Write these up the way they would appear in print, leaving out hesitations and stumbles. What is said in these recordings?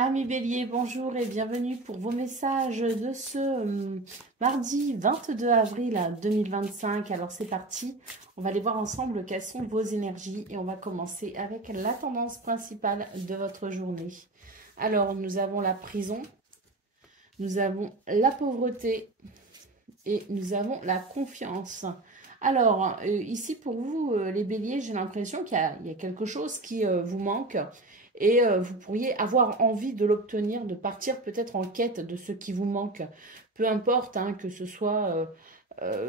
Amis Bélier, bonjour et bienvenue pour vos messages de ce mardi 22 avril 2025. Alors c'est parti, on va aller voir ensemble quelles sont vos énergies et on va commencer avec la tendance principale de votre journée. Alors nous avons la prison, nous avons la pauvreté et nous avons la confiance. Alors ici pour vous les Béliers, j'ai l'impression qu'il y a quelque chose qui vous manque. Et vous pourriez avoir envie de l'obtenir, de partir peut-être en quête de ce qui vous manque. Peu importe, hein, que ce soit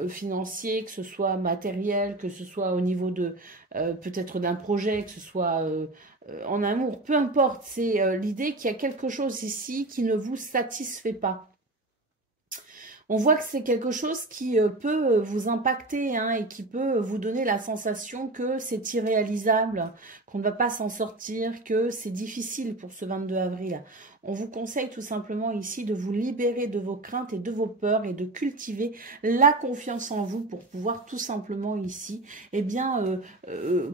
financier, que ce soit matériel, que ce soit au niveau de peut-être d'un projet, que ce soit en amour. Peu importe, c'est l'idée qu'il y a quelque chose ici qui ne vous satisfait pas. On voit que c'est quelque chose qui peut vous impacter hein, et qui peut vous donner la sensation que c'est irréalisable, qu'on ne va pas s'en sortir, que c'est difficile pour ce 22 avril. On vous conseille tout simplement ici de vous libérer de vos craintes et de vos peurs et de cultiver la confiance en vous pour pouvoir tout simplement ici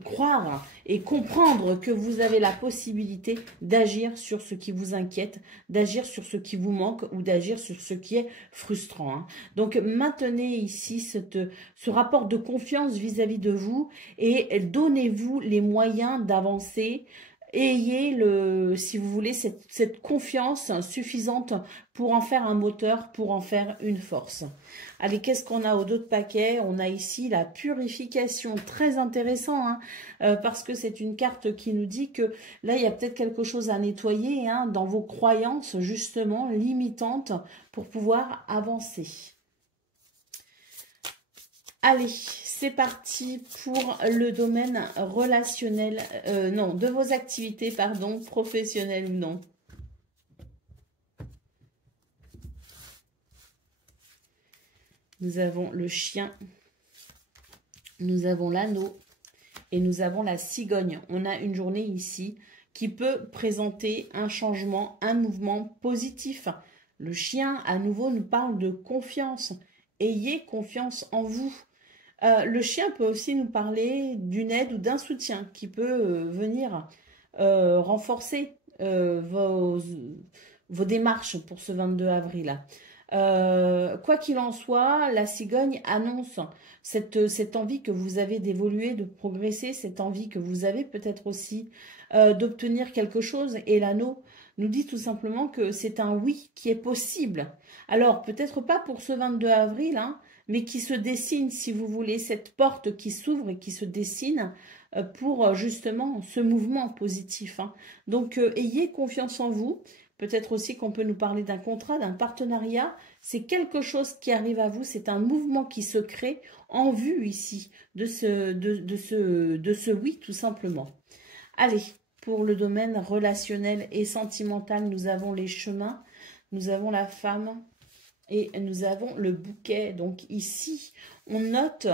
croire et comprendre que vous avez la possibilité d'agir sur ce qui vous inquiète, d'agir sur ce qui vous manque ou d'agir sur ce qui est frustrant. Hein. Donc maintenez ici ce rapport de confiance vis-à-vis de vous et donnez-vous les moyens d'avancer. Ayez, si vous voulez, cette confiance suffisante pour en faire un moteur, pour en faire une force. Allez, qu'est-ce qu'on a au dos de paquet? On a ici la purification, très intéressant, hein, parce que c'est une carte qui nous dit que là, il y a peut-être quelque chose à nettoyer hein, dans vos croyances, justement, limitantes, pour pouvoir avancer. Allez, c'est parti pour le domaine relationnel, non, de vos activités, pardon, professionnelles ou non. Nous avons le chien, nous avons l'anneau et nous avons la cigogne. On a une journée ici qui peut présenter un changement, un mouvement positif. Le chien, à nouveau, nous parle de confiance. Ayez confiance en vous. Le chien peut aussi nous parler d'une aide ou d'un soutien qui peut venir renforcer vos démarches pour ce 22 avril. Quoi qu'il en soit, la cigogne annonce cette envie que vous avez d'évoluer, de progresser, cette envie que vous avez peut-être aussi d'obtenir quelque chose. Et l'anneau nous dit tout simplement que c'est un oui qui est possible. Alors, peut-être pas pour ce 22 avril, hein, mais qui se dessine, si vous voulez, cette porte qui s'ouvre et qui se dessine pour justement ce mouvement positif. Hein. Donc, ayez confiance en vous. Peut-être aussi qu'on peut nous parler d'un contrat, d'un partenariat. C'est quelque chose qui arrive à vous, c'est un mouvement qui se crée en vue ici de ce oui, tout simplement. Allez, pour le domaine relationnel et sentimental, nous avons les chemins, nous avons la femme, et nous avons le bouquet. Donc ici, on note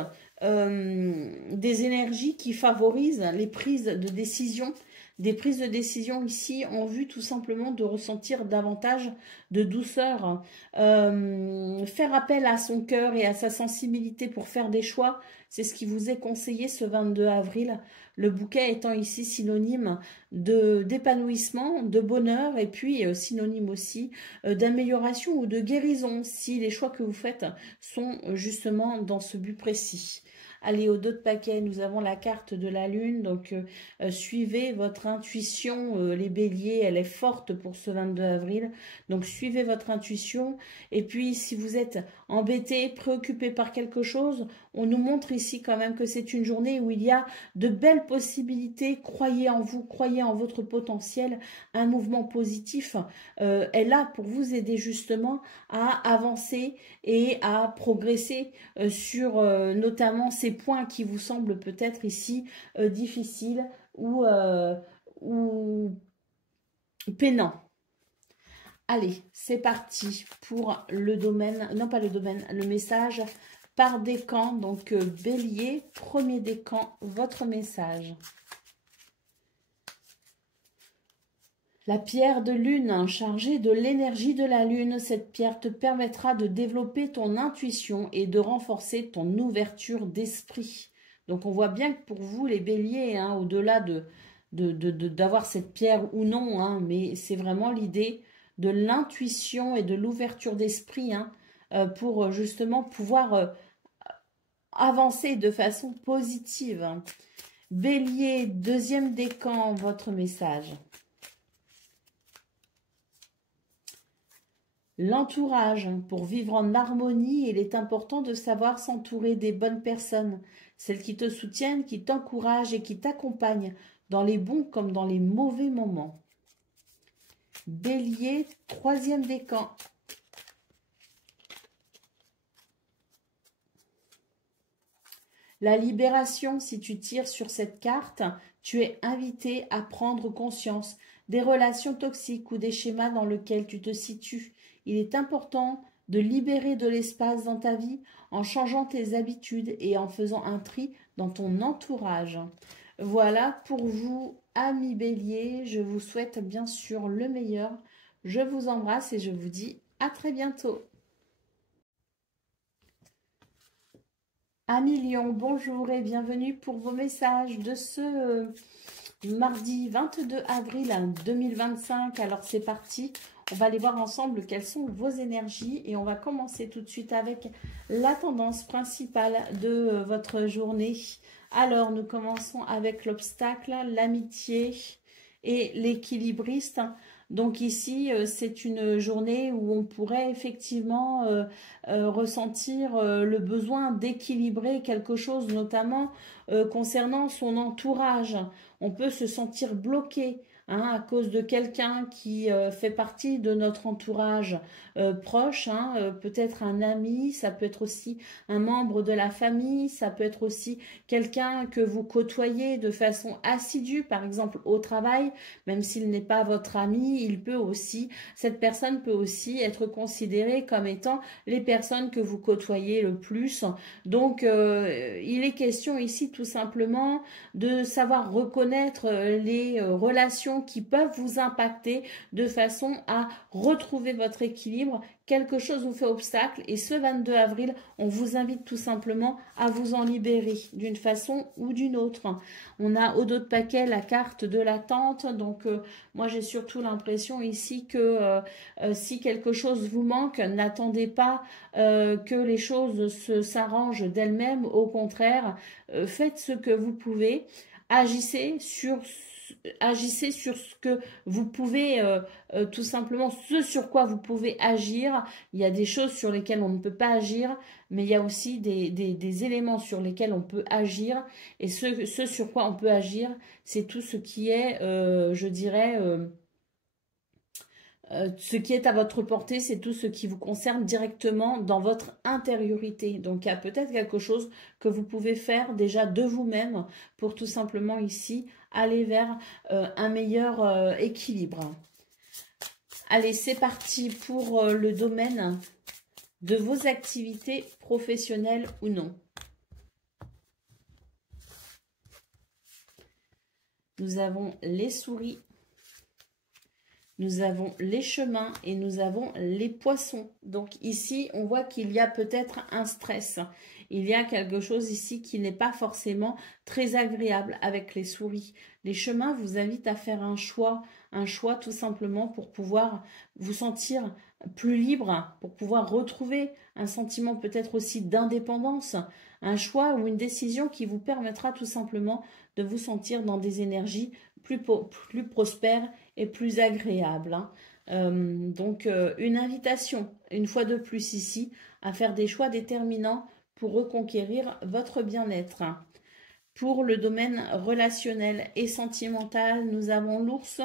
des énergies qui favorisent les prises de décision. Des prises de décision ici en vue tout simplement de ressentir davantage de douceur. Faire appel à son cœur et à sa sensibilité pour faire des choix, c'est ce qui vous est conseillé ce 22 avril. Le bouquet étant ici synonyme d'épanouissement, de bonheur et puis synonyme aussi d'amélioration ou de guérison si les choix que vous faites sont justement dans ce but précis. Allez, au dos de paquet, nous avons la carte de la lune, donc suivez votre intuition, les béliers, elle est forte pour ce 22 avril, donc suivez votre intuition, et puis si vous êtes embêté, préoccupé par quelque chose, on nous montre ici quand même que c'est une journée où il y a de belles possibilités, croyez en vous, croyez en votre potentiel, un mouvement positif est là pour vous aider justement à avancer et à progresser sur notamment ces points qui vous semblent peut-être ici difficiles ou peinants. Allez, c'est parti pour le domaine, non pas le domaine, le message par décan. Donc bélier, premier décan, votre message. La pierre de lune, chargée de l'énergie de la lune, cette pierre te permettra de développer ton intuition et de renforcer ton ouverture d'esprit. Donc on voit bien que pour vous les béliers, hein, au-delà d'avoir cette pierre ou non, hein, mais c'est vraiment l'idée de l'intuition et de l'ouverture d'esprit, hein, pour justement pouvoir avancer de façon positive. Bélier, deuxième décan, votre message. L'entourage. Pour vivre en harmonie, il est important de savoir s'entourer des bonnes personnes, celles qui te soutiennent, qui t'encouragent et qui t'accompagnent dans les bons comme dans les mauvais moments. Bélier, troisième décan. La libération, si tu tires sur cette carte, tu es invité à prendre conscience des relations toxiques ou des schémas dans lesquels tu te situes. Il est important de libérer de l'espace dans ta vie en changeant tes habitudes et en faisant un tri dans ton entourage. Voilà pour vous, amis Bélier. Je vous souhaite bien sûr le meilleur. Je vous embrasse et je vous dis à très bientôt. Amis Lion, bonjour et bienvenue pour vos messages de ce mardi 22 avril 2025. Alors c'est parti, on va aller voir ensemble quelles sont vos énergies et on va commencer tout de suite avec la tendance principale de votre journée. Alors nous commençons avec l'obstacle, l'amitié et l'équilibriste. Donc ici, c'est une journée où on pourrait effectivement ressentir le besoin d'équilibrer quelque chose, notamment concernant son entourage. On peut se sentir bloqué, hein, à cause de quelqu'un qui fait partie de notre entourage proche, hein, peut-être un ami, ça peut être aussi un membre de la famille, ça peut être aussi quelqu'un que vous côtoyez de façon assidue, par exemple au travail, même s'il n'est pas votre ami, cette personne peut aussi être considérée comme étant les personnes que vous côtoyez le plus. Donc, il est question ici tout simplement de savoir reconnaître les relations qui peuvent vous impacter de façon à retrouver votre équilibre. Quelque chose vous fait obstacle et ce 22 avril, on vous invite tout simplement à vous en libérer d'une façon ou d'une autre. On a au dos de paquet la carte de l'attente, donc moi j'ai surtout l'impression ici que si quelque chose vous manque, n'attendez pas que les choses s'arrangent d'elles-mêmes, au contraire, faites ce que vous pouvez, agissez sur ce que vous pouvez, tout simplement ce sur quoi vous pouvez agir. Il y a des choses sur lesquelles on ne peut pas agir, mais il y a aussi des éléments sur lesquels on peut agir. Et ce sur quoi on peut agir, c'est tout ce qui est, je dirais, ce qui est à votre portée, c'est tout ce qui vous concerne directement dans votre intériorité. Donc, il y a peut-être quelque chose que vous pouvez faire déjà de vous-même pour tout simplement ici aller vers un meilleur équilibre. Allez, c'est parti pour le domaine de vos activités professionnelles ou non. Nous avons les souris. Nous avons les chemins et nous avons les poissons. Donc ici, on voit qu'il y a peut-être un stress. Il y a quelque chose ici qui n'est pas forcément très agréable avec les souris. Les chemins vous invitent à faire un choix tout simplement pour pouvoir vous sentir plus libre, pour pouvoir retrouver un sentiment peut-être aussi d'indépendance, un choix ou une décision qui vous permettra tout simplement de vous sentir dans des énergies plus prospères et plus agréables. Donc, une invitation, une fois de plus ici, à faire des choix déterminants pour reconquérir votre bien-être. Pour le domaine relationnel et sentimental, nous avons l'ours,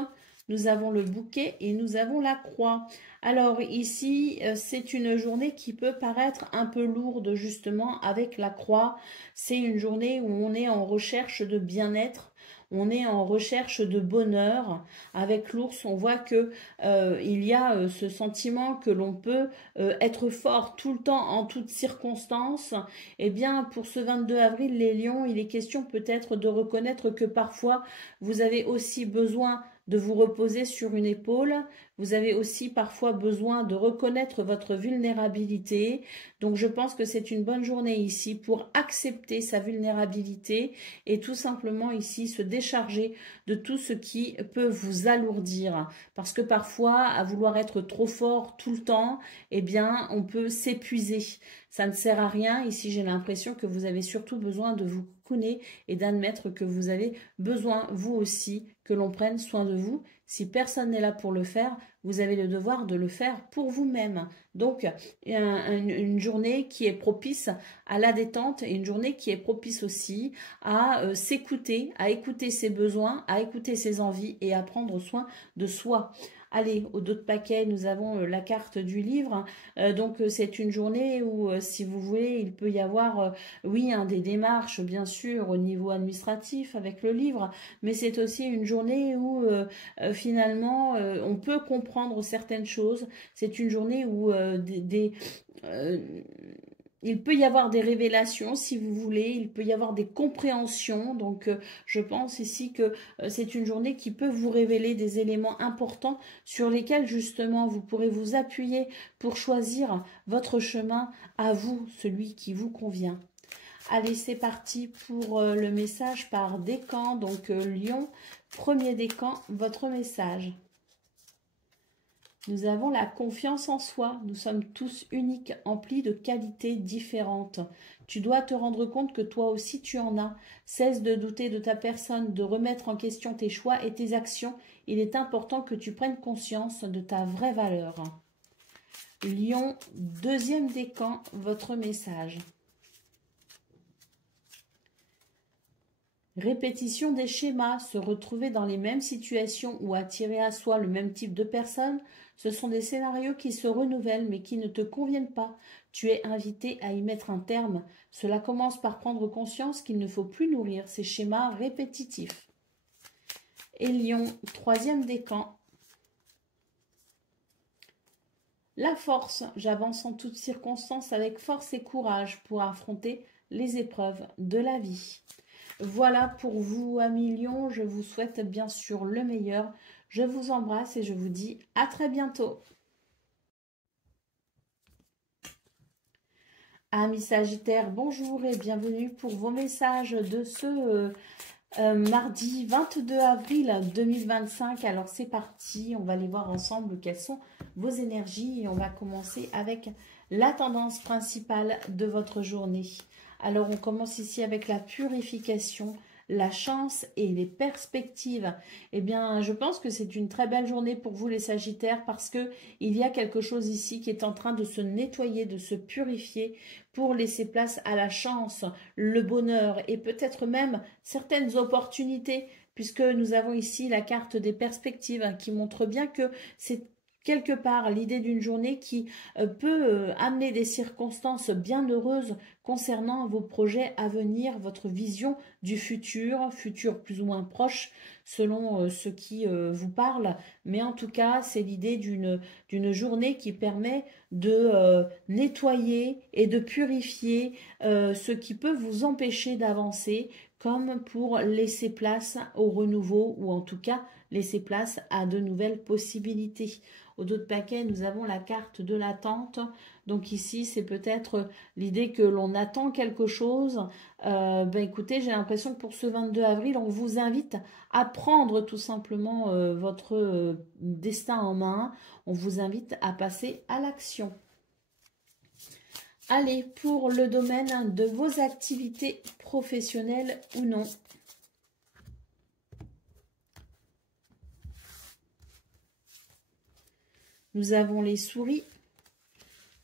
nous avons le bouquet et nous avons la croix. Alors ici, c'est une journée qui peut paraître un peu lourde justement avec la croix. C'est une journée où on est en recherche de bien-être. On est en recherche de bonheur. Avec l'ours, on voit que il y a ce sentiment que l'on peut être fort tout le temps, en toutes circonstances. Eh bien, pour ce 22 avril, les lions, il est question peut-être de reconnaître que parfois, vous avez aussi besoin de vous reposer sur une épaule. Vous avez aussi parfois besoin de reconnaître votre vulnérabilité. Donc je pense que c'est une bonne journée ici pour accepter sa vulnérabilité et tout simplement ici se décharger de tout ce qui peut vous alourdir. Parce que parfois, à vouloir être trop fort tout le temps, eh bien, on peut s'épuiser. Ça ne sert à rien. Ici, j'ai l'impression que vous avez surtout besoin de vous cocooner et d'admettre que vous avez besoin, vous aussi, que l'on prenne soin de vous. Si personne n'est là pour le faire, vous avez le devoir de le faire pour vous-même. Donc, une journée qui est propice à la détente et une journée qui est propice aussi à s'écouter, à écouter ses besoins, à écouter ses envies et à prendre soin de soi. Allez, au dos de paquet, nous avons la carte du livre. Donc, c'est une journée où, si vous voulez, il peut y avoir, oui, des démarches, bien sûr, au niveau administratif avec le livre, mais c'est aussi une journée où, finalement, on peut comprendre certaines choses. C'est une journée où il peut y avoir des révélations, si vous voulez, il peut y avoir des compréhensions. Donc, je pense ici que c'est une journée qui peut vous révéler des éléments importants sur lesquels, justement, vous pourrez vous appuyer pour choisir votre chemin à vous, celui qui vous convient. Allez, c'est parti pour le message par décan. Donc, Lion, premier décan, votre message. Nous avons la confiance en soi. Nous sommes tous uniques, emplis de qualités différentes. Tu dois te rendre compte que toi aussi tu en as. Cesse de douter de ta personne, de remettre en question tes choix et tes actions. Il est important que tu prennes conscience de ta vraie valeur. Lion, deuxième décan, votre message. Répétition des schémas, se retrouver dans les mêmes situations ou attirer à soi le même type de personnes, ce sont des scénarios qui se renouvellent mais qui ne te conviennent pas. Tu es invité à y mettre un terme. Cela commence par prendre conscience qu'il ne faut plus nourrir ces schémas répétitifs. Et Lion, troisième décan. La force, j'avance en toutes circonstances avec force et courage pour affronter les épreuves de la vie. Voilà pour vous, amis Lion, je vous souhaite bien sûr le meilleur. Je vous embrasse et je vous dis à très bientôt. Amis Sagittaires, bonjour et bienvenue pour vos messages de ce mardi 22 avril 2025. Alors c'est parti, on va aller voir ensemble quelles sont vos énergies et on va commencer avec la tendance principale de votre journée. Alors, on commence ici avec la purification, la chance et les perspectives. Eh bien, je pense que c'est une très belle journée pour vous les Sagittaires parce que il y a quelque chose ici qui est en train de se nettoyer, de se purifier pour laisser place à la chance, le bonheur et peut-être même certaines opportunités puisque nous avons ici la carte des perspectives qui montre bien que c'est quelque part l'idée d'une journée qui peut amener des circonstances bien heureuses concernant vos projets à venir, votre vision du futur plus ou moins proche selon ce qui vous parle. Mais en tout cas, c'est l'idée d'une journée qui permet de nettoyer et de purifier ce qui peut vous empêcher d'avancer, comme pour laisser place au renouveau ou en tout cas laisser place à de nouvelles possibilités. Au dos de paquet, nous avons la carte de l'attente. Donc ici, c'est peut-être l'idée que l'on attend quelque chose. Écoutez, j'ai l'impression que pour ce 22 avril, on vous invite à prendre tout simplement votre destin en main. On vous invite à passer à l'action. Allez, pour le domaine de vos activités professionnelles ou non. Nous avons les souris,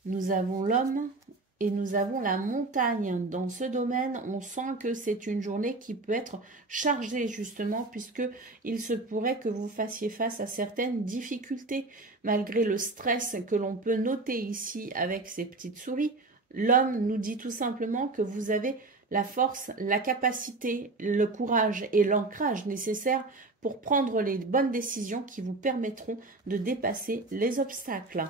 nous avons l'homme et nous avons la montagne. Dans ce domaine, on sent que c'est une journée qui peut être chargée justement puisque il se pourrait que vous fassiez face à certaines difficultés malgré le stress que l'on peut noter ici avec ces petites souris. L'homme nous dit tout simplement que vous avez la force, la capacité, le courage et l'ancrage nécessaires pour prendre les bonnes décisions qui vous permettront de dépasser les obstacles.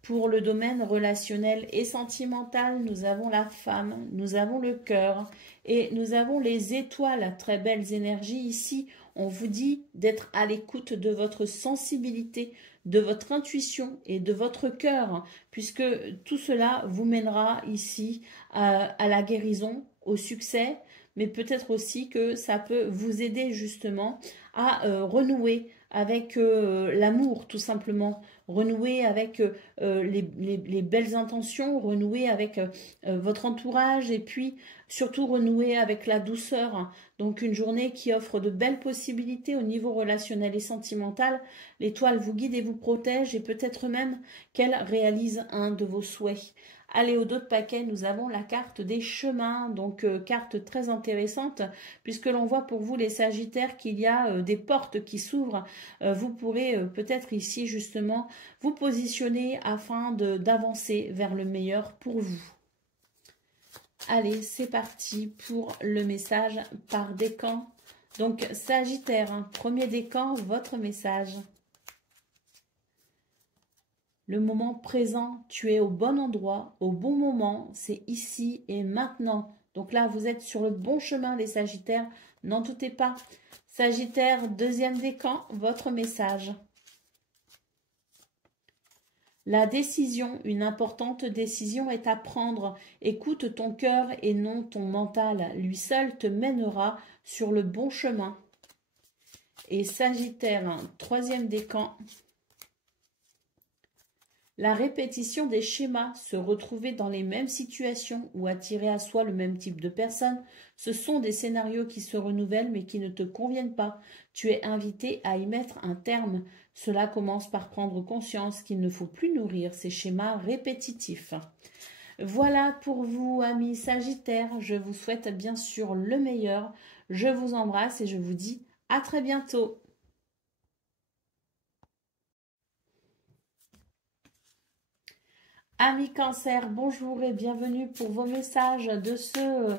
Pour le domaine relationnel et sentimental, nous avons la femme, nous avons le cœur et nous avons les étoiles, très belles énergies ici. on vous dit d'être à l'écoute de votre sensibilité, de votre intuition et de votre cœur, puisque tout cela vous mènera ici à la guérison, au succès, mais peut-être aussi que ça peut vous aider justement à renouer avec l'amour, tout simplement, renouer avec les belles intentions, renouer avec votre entourage et puis surtout renouer avec la douceur. Donc une journée qui offre de belles possibilités au niveau relationnel et sentimental. L'étoile vous guide et vous protège et peut-être même qu'elle réalise un de vos souhaits. Allez, au dos de paquet, nous avons la carte des chemins, donc carte très intéressante, puisque l'on voit pour vous les Sagittaires qu'il y a des portes qui s'ouvrent. Vous pourrez peut-être ici justement vous positionner afin d'avancer vers le meilleur pour vous. Allez, c'est parti pour le message par décan. Donc Sagittaire, hein, premier décan, votre message. Le moment présent, tu es au bon endroit, au bon moment, c'est ici et maintenant. Donc là, vous êtes sur le bon chemin, les Sagittaires, n'en doutez pas. Sagittaire, deuxième décan, votre message. La décision, une importante décision est à prendre. Écoute ton cœur et non ton mental. Lui seul te mènera sur le bon chemin. Et Sagittaire, troisième décan. La répétition des schémas, se retrouver dans les mêmes situations ou attirer à soi le même type de personnes, ce sont des scénarios qui se renouvellent mais qui ne te conviennent pas. Tu es invité à y mettre un terme. Cela commence par prendre conscience qu'il ne faut plus nourrir ces schémas répétitifs. Voilà pour vous, amis Sagittaires. Je vous souhaite bien sûr le meilleur. Je vous embrasse et je vous dis à très bientôt. Amis Cancer, bonjour et bienvenue pour vos messages de ce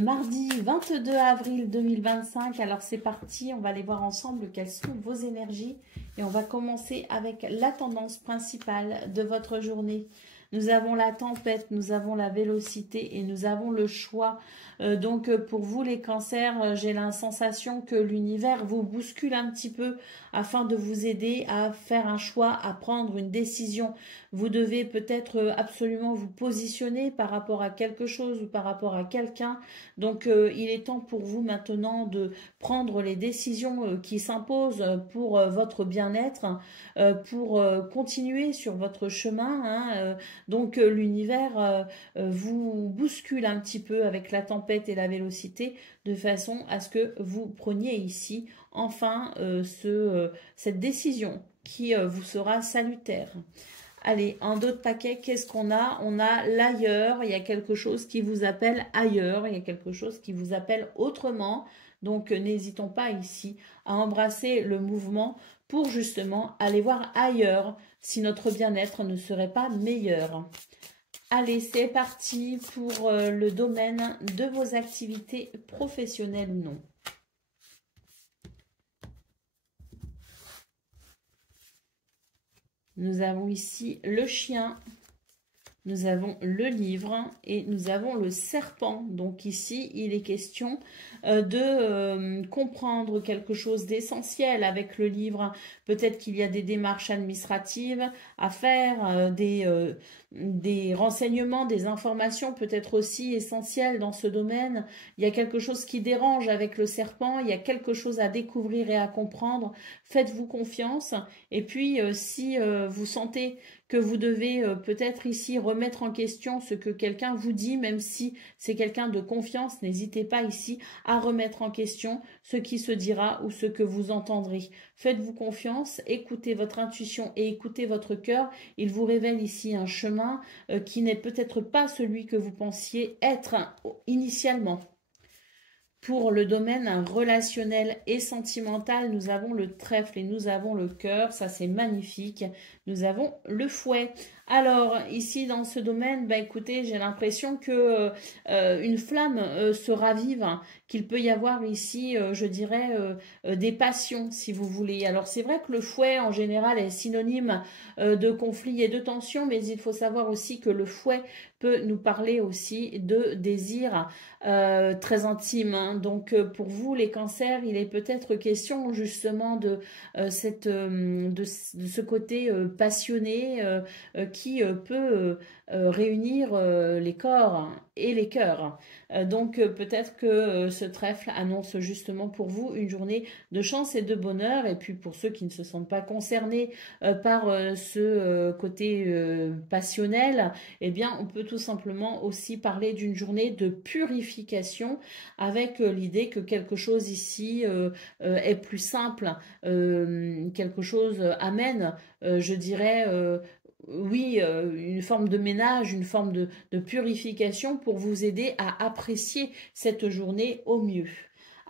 mardi 22 avril 2025. Alors c'est parti, on va aller voir ensemble quelles sont vos énergies et on va commencer avec la tendance principale de votre journée. Nous avons la tempête, nous avons la vélocité et nous avons le choix. Donc pour vous les cancers, j'ai la sensation que l'univers vous bouscule un petit peu afin de vous aider à faire un choix, à prendre une décision. Vous devez peut-être absolument vous positionner par rapport à quelque chose ou par rapport à quelqu'un. Donc il est temps pour vous maintenant de prendre les décisions qui s'imposent pour votre bien-être, pour continuer sur votre chemin, hein, donc l'univers vous bouscule un petit peu avec la tempête et la vélocité de façon à ce que vous preniez ici enfin cette décision qui vous sera salutaire. Allez, en d'autres paquets, qu'est-ce qu'on a? On a l'ailleurs, il y a quelque chose qui vous appelle ailleurs, il y a quelque chose qui vous appelle autrement. Donc n'hésitons pas ici à embrasser le mouvement pour justement aller voir ailleurs si notre bien-être ne serait pas meilleur. Allez, c'est parti pour le domaine de vos activités professionnelles ou non. Nous avons ici le chien, nous avons le livre et nous avons le serpent. Donc ici, il est question de comprendre quelque chose d'essentiel avec le livre. Peut-être qu'il y a des démarches administratives à faire, des renseignements, des informations peut-être aussi essentielles dans ce domaine. Il y a quelque chose qui dérange avec le serpent, il y a quelque chose à découvrir et à comprendre. Faites-vous confiance. Et puis, si vous sentez que vous devez peut-être ici remettre en question ce que quelqu'un vous dit, même si c'est quelqu'un de confiance, n'hésitez pas ici à remettre en question ce qui se dira ou ce que vous entendrez. Faites-vous confiance, écoutez votre intuition et écoutez votre cœur. Il vous révèle ici un chemin qui n'est peut-être pas celui que vous pensiez être initialement. Pour le domaine relationnel et sentimental, nous avons le trèfle et nous avons le cœur. Ça, c'est magnifique. Nous avons le fouet. Alors, ici, dans ce domaine, bah, écoutez, j'ai l'impression que une flamme se ravive, hein, qu'il peut y avoir ici, je dirais, des passions, si vous voulez. Alors, c'est vrai que le fouet, en général, est synonyme de conflit et de tension, mais il faut savoir aussi que le fouet peut nous parler aussi de désirs très intimes, hein, hein. Donc, pour vous, les cancers, il est peut-être question justement de ce côté passionné qui peut réunir les corps et les cœurs. Donc, peut-être que ce trèfle annonce justement pour vous une journée de chance et de bonheur. Et puis, pour ceux qui ne se sentent pas concernés par ce côté passionnel, eh bien, on peut tout simplement aussi parler d'une journée de purification avec l'idée que quelque chose ici est plus simple, quelque chose amène, je dirais, oui, une forme de ménage, une forme de purification pour vous aider à apprécier cette journée au mieux.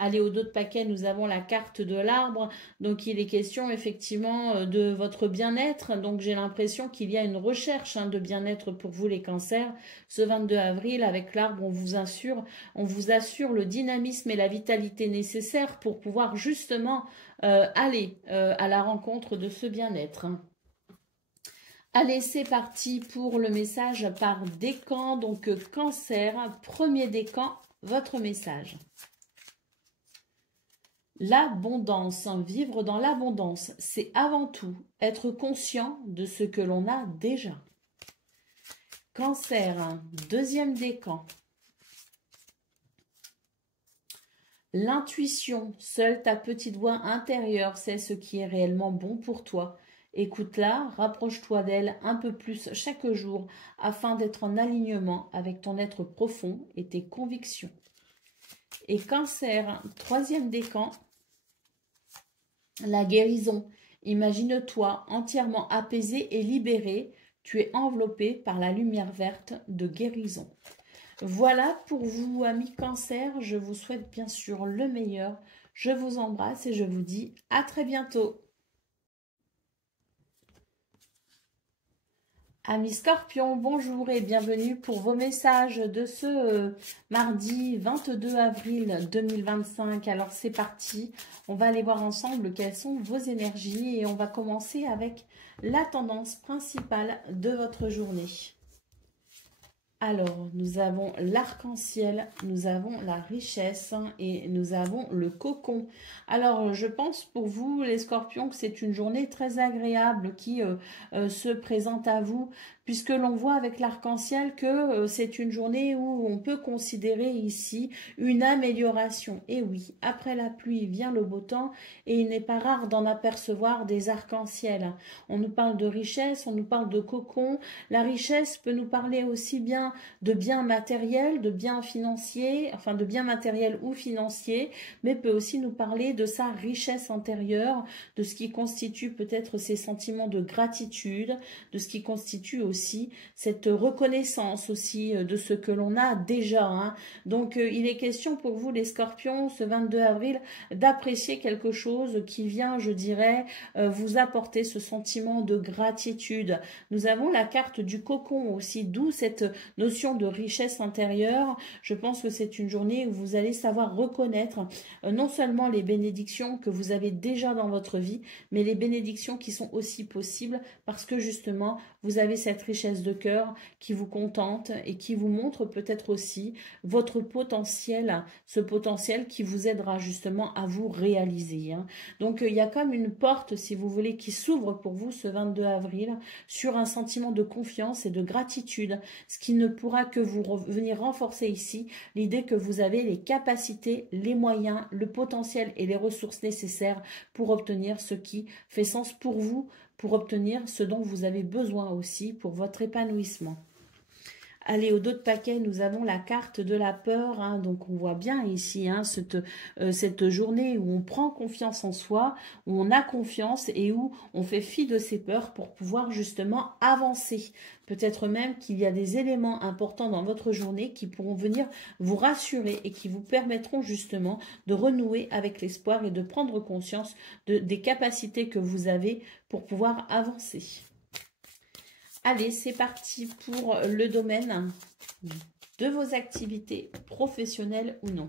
Allez, au dos de paquet, nous avons la carte de l'arbre. Donc, il est question effectivement de votre bien-être. Donc, j'ai l'impression qu'il y a une recherche de bien-être pour vous, les cancers. Ce 22 avril, avec l'arbre, on vous assure le dynamisme et la vitalité nécessaires pour pouvoir justement aller à la rencontre de ce bien-être. Allez, c'est parti pour le message par décan. Donc, cancer, premier décan, votre message. L'abondance, vivre dans l'abondance, c'est avant tout être conscient de ce que l'on a déjà. Cancer, deuxième décan. L'intuition, seule ta petite voix intérieure sait ce qui est réellement bon pour toi. Écoute-la, rapproche-toi d'elle un peu plus chaque jour afin d'être en alignement avec ton être profond et tes convictions. Et Cancer, troisième décan. La guérison. Imagine-toi entièrement apaisé et libéré. Tu es enveloppé par la lumière verte de guérison. Voilà pour vous, amis Cancer. Je vous souhaite bien sûr le meilleur. Je vous embrasse et je vous dis à très bientôt. Amis Scorpions, bonjour et bienvenue pour vos messages de ce mardi 22 avril 2025. Alors c'est parti, on va aller voir ensemble quelles sont vos énergies et on va commencer avec la tendance principale de votre journée. Alors, nous avons l'arc-en-ciel, nous avons la richesse et nous avons le cocon. Alors, je pense pour vous, les scorpions, que c'est une journée très agréable qui se présente à vous, puisque l'on voit avec l'arc-en-ciel que c'est une journée où on peut considérer ici une amélioration. Et oui, après la pluie vient le beau temps et il n'est pas rare d'en apercevoir des arcs-en-ciel. On nous parle de richesse, on nous parle de cocon. La richesse peut nous parler aussi bien de biens matériels, de biens financiers, enfin de biens matériels ou financiers, mais peut aussi nous parler de sa richesse intérieure, de ce qui constitue peut-être ses sentiments de gratitude, de ce qui constitue aussi cette reconnaissance aussi de ce que l'on a déjà. Hein. Donc il est question pour vous les scorpions ce 22 avril d'apprécier quelque chose qui vient, je dirais, vous apporter ce sentiment de gratitude. Nous avons la carte du cocon aussi, d'où cette notion de richesse intérieure. Je pense que c'est une journée où vous allez savoir reconnaître non seulement les bénédictions que vous avez déjà dans votre vie, mais les bénédictions qui sont aussi possibles parce que justement vous avez cette richesse de cœur qui vous contente et qui vous montre peut-être aussi votre potentiel, ce potentiel qui vous aidera justement à vous réaliser. Hein. Donc il y a comme une porte, si vous voulez, qui s'ouvre pour vous ce 22 avril sur un sentiment de confiance et de gratitude, ce qui ne pourra que vous venir renforcer ici l'idée que vous avez les capacités, les moyens, le potentiel et les ressources nécessaires pour obtenir ce qui fait sens pour vous, pour obtenir ce dont vous avez besoin aussi pour votre épanouissement. Allez, au dos de paquet, nous avons la carte de la peur. Hein, donc, on voit bien ici hein, cette journée où on prend confiance en soi, où on a confiance et où on fait fi de ses peurs pour pouvoir justement avancer. Peut-être même qu'il y a des éléments importants dans votre journée qui pourront venir vous rassurer et qui vous permettront justement de renouer avec l'espoir et de prendre conscience des capacités que vous avez pour pouvoir avancer. Allez, c'est parti pour le domaine de vos activités professionnelles ou non.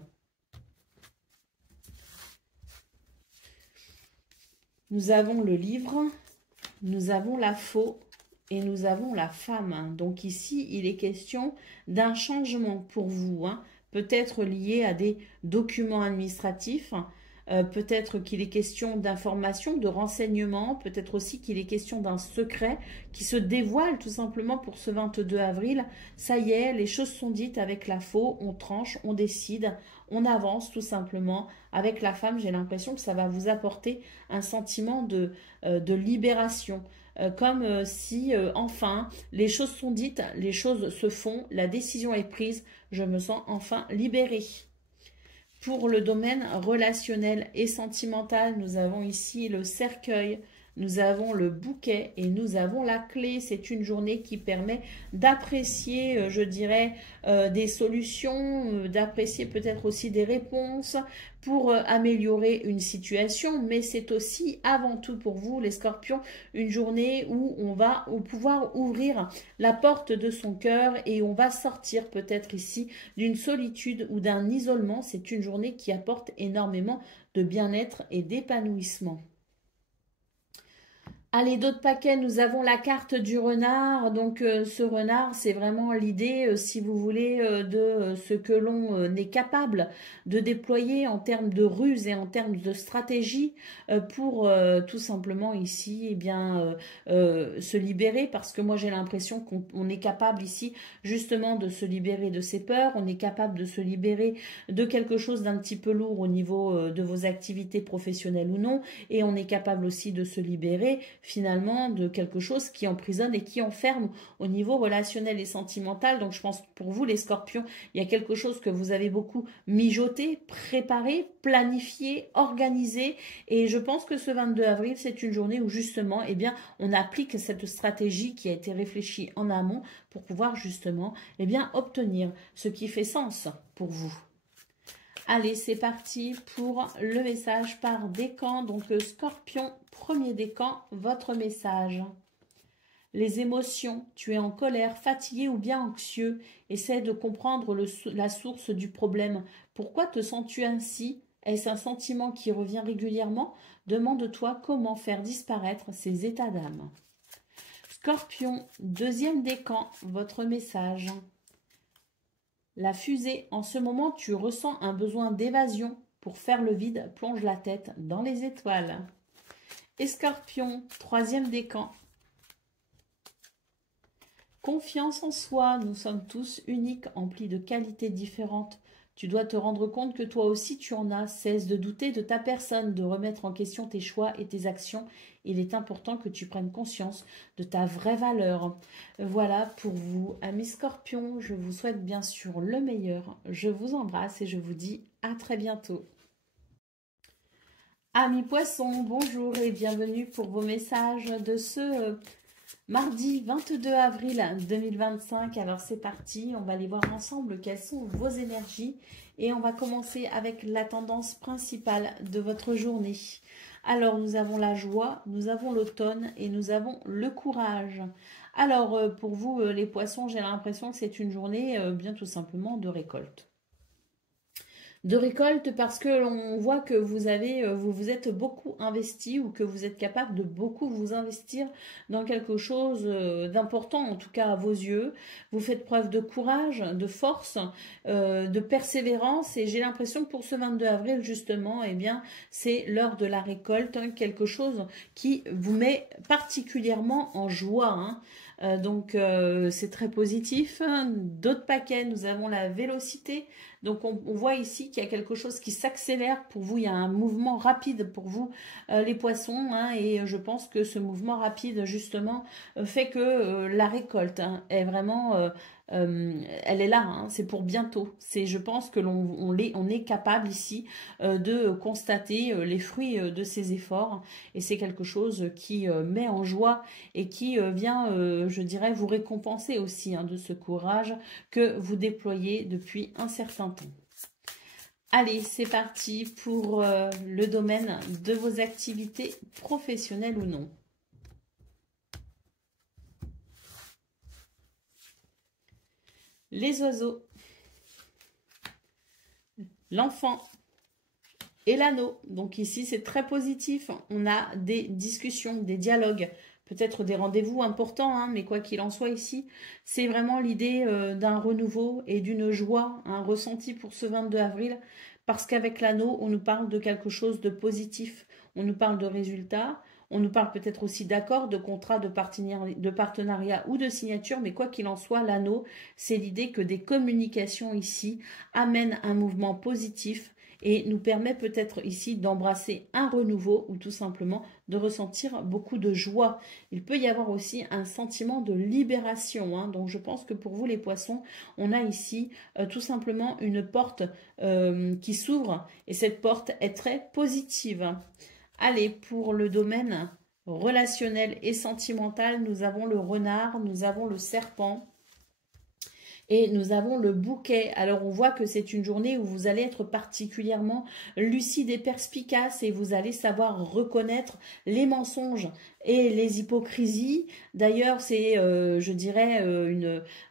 Nous avons le livre, nous avons la faux et nous avons la femme. Donc ici, il est question d'un changement pour vous, hein, peut-être liées à des documents administratifs. Peut-être qu'il est question d'informations, de renseignements, peut-être aussi qu'il est question d'un secret qui se dévoile tout simplement pour ce 22 avril. Ça y est, les choses sont dites avec la faux, on tranche, on décide, on avance tout simplement. Avec la femme, j'ai l'impression que ça va vous apporter un sentiment de libération. Comme si enfin les choses sont dites, les choses se font, la décision est prise, je me sens enfin libérée. Pour le domaine relationnel et sentimental, nous avons ici le cercueil, nous avons le bouquet et nous avons la clé. C'est une journée qui permet d'apprécier, je dirais, des solutions, d'apprécier peut-être aussi des réponses pour améliorer une situation. Mais c'est aussi avant tout pour vous, les scorpions, une journée où on va pouvoir ouvrir la porte de son cœur et on va sortir peut-être ici d'une solitude ou d'un isolement. C'est une journée qui apporte énormément de bien-être et d'épanouissement. Allez, d'autres paquets, nous avons la carte du renard. Donc, ce renard, c'est vraiment l'idée, si vous voulez, de ce que l'on est capable de déployer en termes de ruse et en termes de stratégie pour tout simplement ici, eh bien, se libérer. Parce que moi, j'ai l'impression qu'on est capable ici, justement, de se libérer de ses peurs. On est capable de se libérer de quelque chose d'un petit peu lourd au niveau de vos activités professionnelles ou non. Et on est capable aussi de se libérer finalement de quelque chose qui emprisonne et qui enferme au niveau relationnel et sentimental. Donc je pense pour vous les scorpions, il y a quelque chose que vous avez beaucoup mijoté, préparé, planifié, organisé et je pense que ce 22 avril c'est une journée où justement eh bien, on applique cette stratégie qui a été réfléchie en amont pour pouvoir justement eh bien, obtenir ce qui fait sens pour vous. Allez, c'est parti pour le message par décan. Donc, Scorpion, premier décan, votre message. Les émotions, tu es en colère, fatigué ou bien anxieux. Essaie de comprendre la source du problème. Pourquoi te sens-tu ainsi? Est-ce un sentiment qui revient régulièrement? Demande-toi comment faire disparaître ces états d'âme. Scorpion, deuxième décan, votre message. La fusée, en ce moment, tu ressens un besoin d'évasion. Pour faire le vide, plonge la tête dans les étoiles. Et Scorpion, troisième décan. Confiance en soi, nous sommes tous uniques, emplis de qualités différentes. Tu dois te rendre compte que toi aussi tu en as. Cesse de douter de ta personne, de remettre en question tes choix et tes actions. Il est important que tu prennes conscience de ta vraie valeur. Voilà pour vous, amis scorpions. Je vous souhaite bien sûr le meilleur. Je vous embrasse et je vous dis à très bientôt. Amis poissons, bonjour et bienvenue pour vos messages de ce mardi 22 avril 2025, alors c'est parti, on va aller voir ensemble quelles sont vos énergies et on va commencer avec la tendance principale de votre journée. Alors nous avons la joie, nous avons l'automne et nous avons le courage. Alors pour vous les poissons, j'ai l'impression que c'est une journée bien tout simplement de récolte. De récolte parce que l'on voit que vous vous êtes beaucoup investi ou que vous êtes capable de beaucoup vous investir dans quelque chose d'important, en tout cas à vos yeux. Vous faites preuve de courage, de force, de persévérance et j'ai l'impression que pour ce 22 avril justement, eh bien, c'est l'heure de la récolte, hein, quelque chose qui vous met particulièrement en joie, hein. Donc c'est très positif. D'autres paquets, nous avons la vélocité. Donc on voit ici qu'il y a quelque chose qui s'accélère pour vous, il y a un mouvement rapide pour vous les poissons, hein, et je pense que ce mouvement rapide justement fait que la récolte hein, est vraiment, elle est là, hein, c'est pour bientôt. Je pense que on est capable ici de constater les fruits de ces efforts et c'est quelque chose qui met en joie et qui vient, je dirais, vous récompenser aussi hein, de ce courage que vous déployez depuis un certain temps. Allez, c'est parti pour le domaine de vos activités professionnelles ou non. Les oiseaux, l'enfant et l'anneau. Donc ici, c'est très positif. On a des discussions, des dialogues. peut-être des rendez-vous importants, hein, mais quoi qu'il en soit ici, c'est vraiment l'idée d'un renouveau et d'une joie, un ressenti pour ce 22 avril, parce qu'avec l'anneau, on nous parle de quelque chose de positif, on nous parle de résultats, on nous parle peut-être aussi d'accords, de contrats, de partenariat ou de signature, mais quoi qu'il en soit, l'anneau, c'est l'idée que des communications ici amènent un mouvement positif et nous permet peut-être ici d'embrasser un renouveau ou tout simplement de ressentir beaucoup de joie. Il peut y avoir aussi un sentiment de libération, hein. Donc je pense que pour vous les poissons, on a ici tout simplement une porte qui s'ouvre et cette porte est très positive. Allez, pour le domaine relationnel et sentimental, nous avons le renard, nous avons le serpent. Et nous avons le bouquet. Alors, on voit que c'est une journée où vous allez être particulièrement lucide et perspicace et vous allez savoir reconnaître les mensonges et les hypocrisies. D'ailleurs, c'est, je dirais,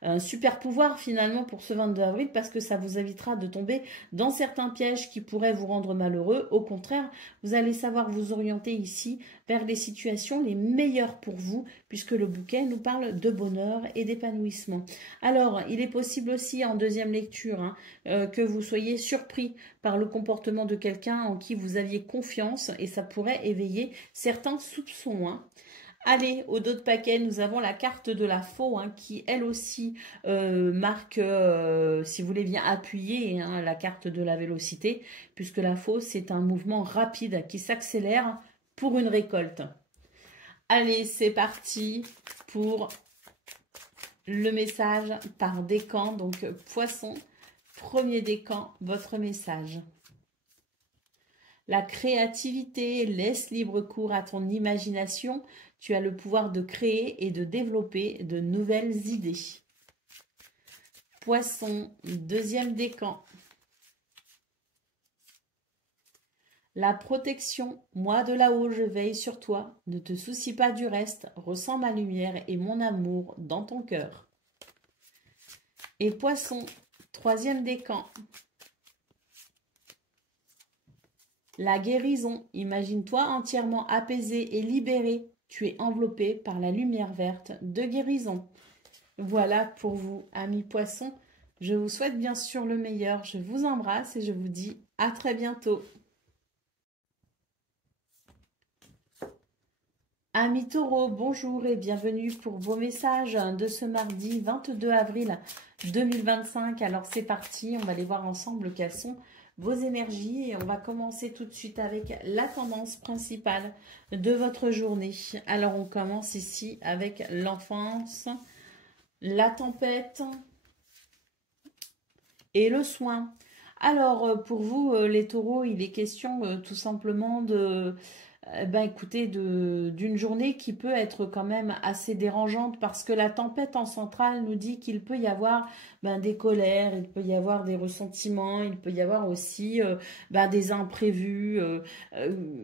un super pouvoir finalement pour ce 22 avril parce que ça vous évitera de tomber dans certains pièges qui pourraient vous rendre malheureux. Au contraire, vous allez savoir vous orienter ici vers les situations les meilleures pour vous puisque le bouquet nous parle de bonheur et d'épanouissement. Alors, il est possible aussi en deuxième lecture que vous soyez surpris par le comportement de quelqu'un en qui vous aviez confiance et ça pourrait éveiller certains soupçons, hein. Allez, au dos de paquet, nous avons la carte de la faux qui, elle aussi, marque, si vous voulez bien appuyer la carte de la vélocité, puisque la faux, c'est un mouvement rapide qui s'accélère pour une récolte. Allez, c'est parti pour le message par décan. Donc, poisson, premier décan, votre message. La créativité, laisse libre cours à ton imagination. Tu as le pouvoir de créer et de développer de nouvelles idées. Poisson, deuxième décan. La protection, moi de là-haut je veille sur toi. Ne te soucie pas du reste, ressens ma lumière et mon amour dans ton cœur. Et poisson, troisième décan. La guérison, imagine-toi entièrement apaisé et libéré. Tu es enveloppé par la lumière verte de guérison. Voilà pour vous, amis poissons. Je vous souhaite bien sûr le meilleur. Je vous embrasse et je vous dis à très bientôt. Amis taureaux, bonjour et bienvenue pour vos messages de ce mardi 22 avril 2025. Alors c'est parti, on va aller voir ensemble quelles sont vos énergies et on va commencer tout de suite avec la tendance principale de votre journée. Alors on commence ici avec l'enfance, la tempête et le soin. Alors pour vous les taureaux, il est question tout simplement de... écoutez, d'une journée qui peut être quand même assez dérangeante parce que la tempête en centrale nous dit qu'il peut y avoir des colères, il peut y avoir des ressentiments, il peut y avoir aussi des imprévus.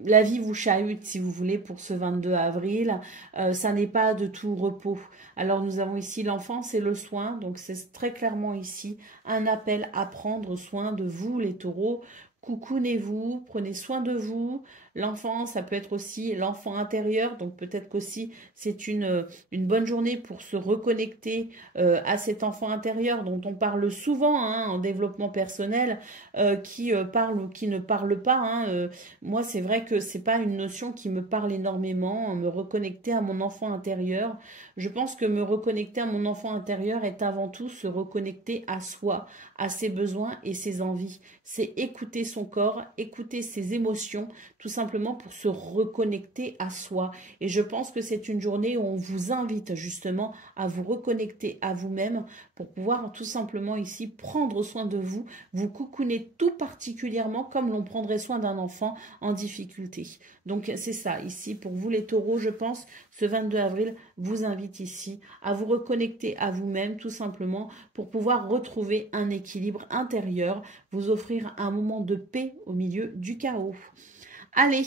La vie vous chahute, si vous voulez, pour ce 22 avril. Ça n'est pas de tout repos. Alors nous avons ici l'enfance et le soin, donc c'est très clairement ici un appel à prendre soin de vous les taureaux. Coucounez-vous, prenez soin de vous. L'enfant, ça peut être aussi l'enfant intérieur, donc peut-être qu'aussi c'est une bonne journée pour se reconnecter à cet enfant intérieur dont on parle souvent en développement personnel, qui parle ou qui ne parle pas. Moi, c'est vrai que c'est pas une notion qui me parle énormément, me reconnecter à mon enfant intérieur. Je pense que me reconnecter à mon enfant intérieur est avant tout se reconnecter à soi, à ses besoins et ses envies. C'est écouter son corps, écouter ses émotions, tout simplement pour se reconnecter à soi. Et je pense que c'est une journée où on vous invite justement à vous reconnecter à vous-même pour pouvoir tout simplement ici prendre soin de vous, vous coucouner tout particulièrement comme l'on prendrait soin d'un enfant en difficulté. Donc c'est ça, ici pour vous les taureaux, je pense, ce 22 avril vous invite ici à vous reconnecter à vous-même tout simplement pour pouvoir retrouver un équilibre intérieur, vous offrir un moment de paix au milieu du chaos. Allez,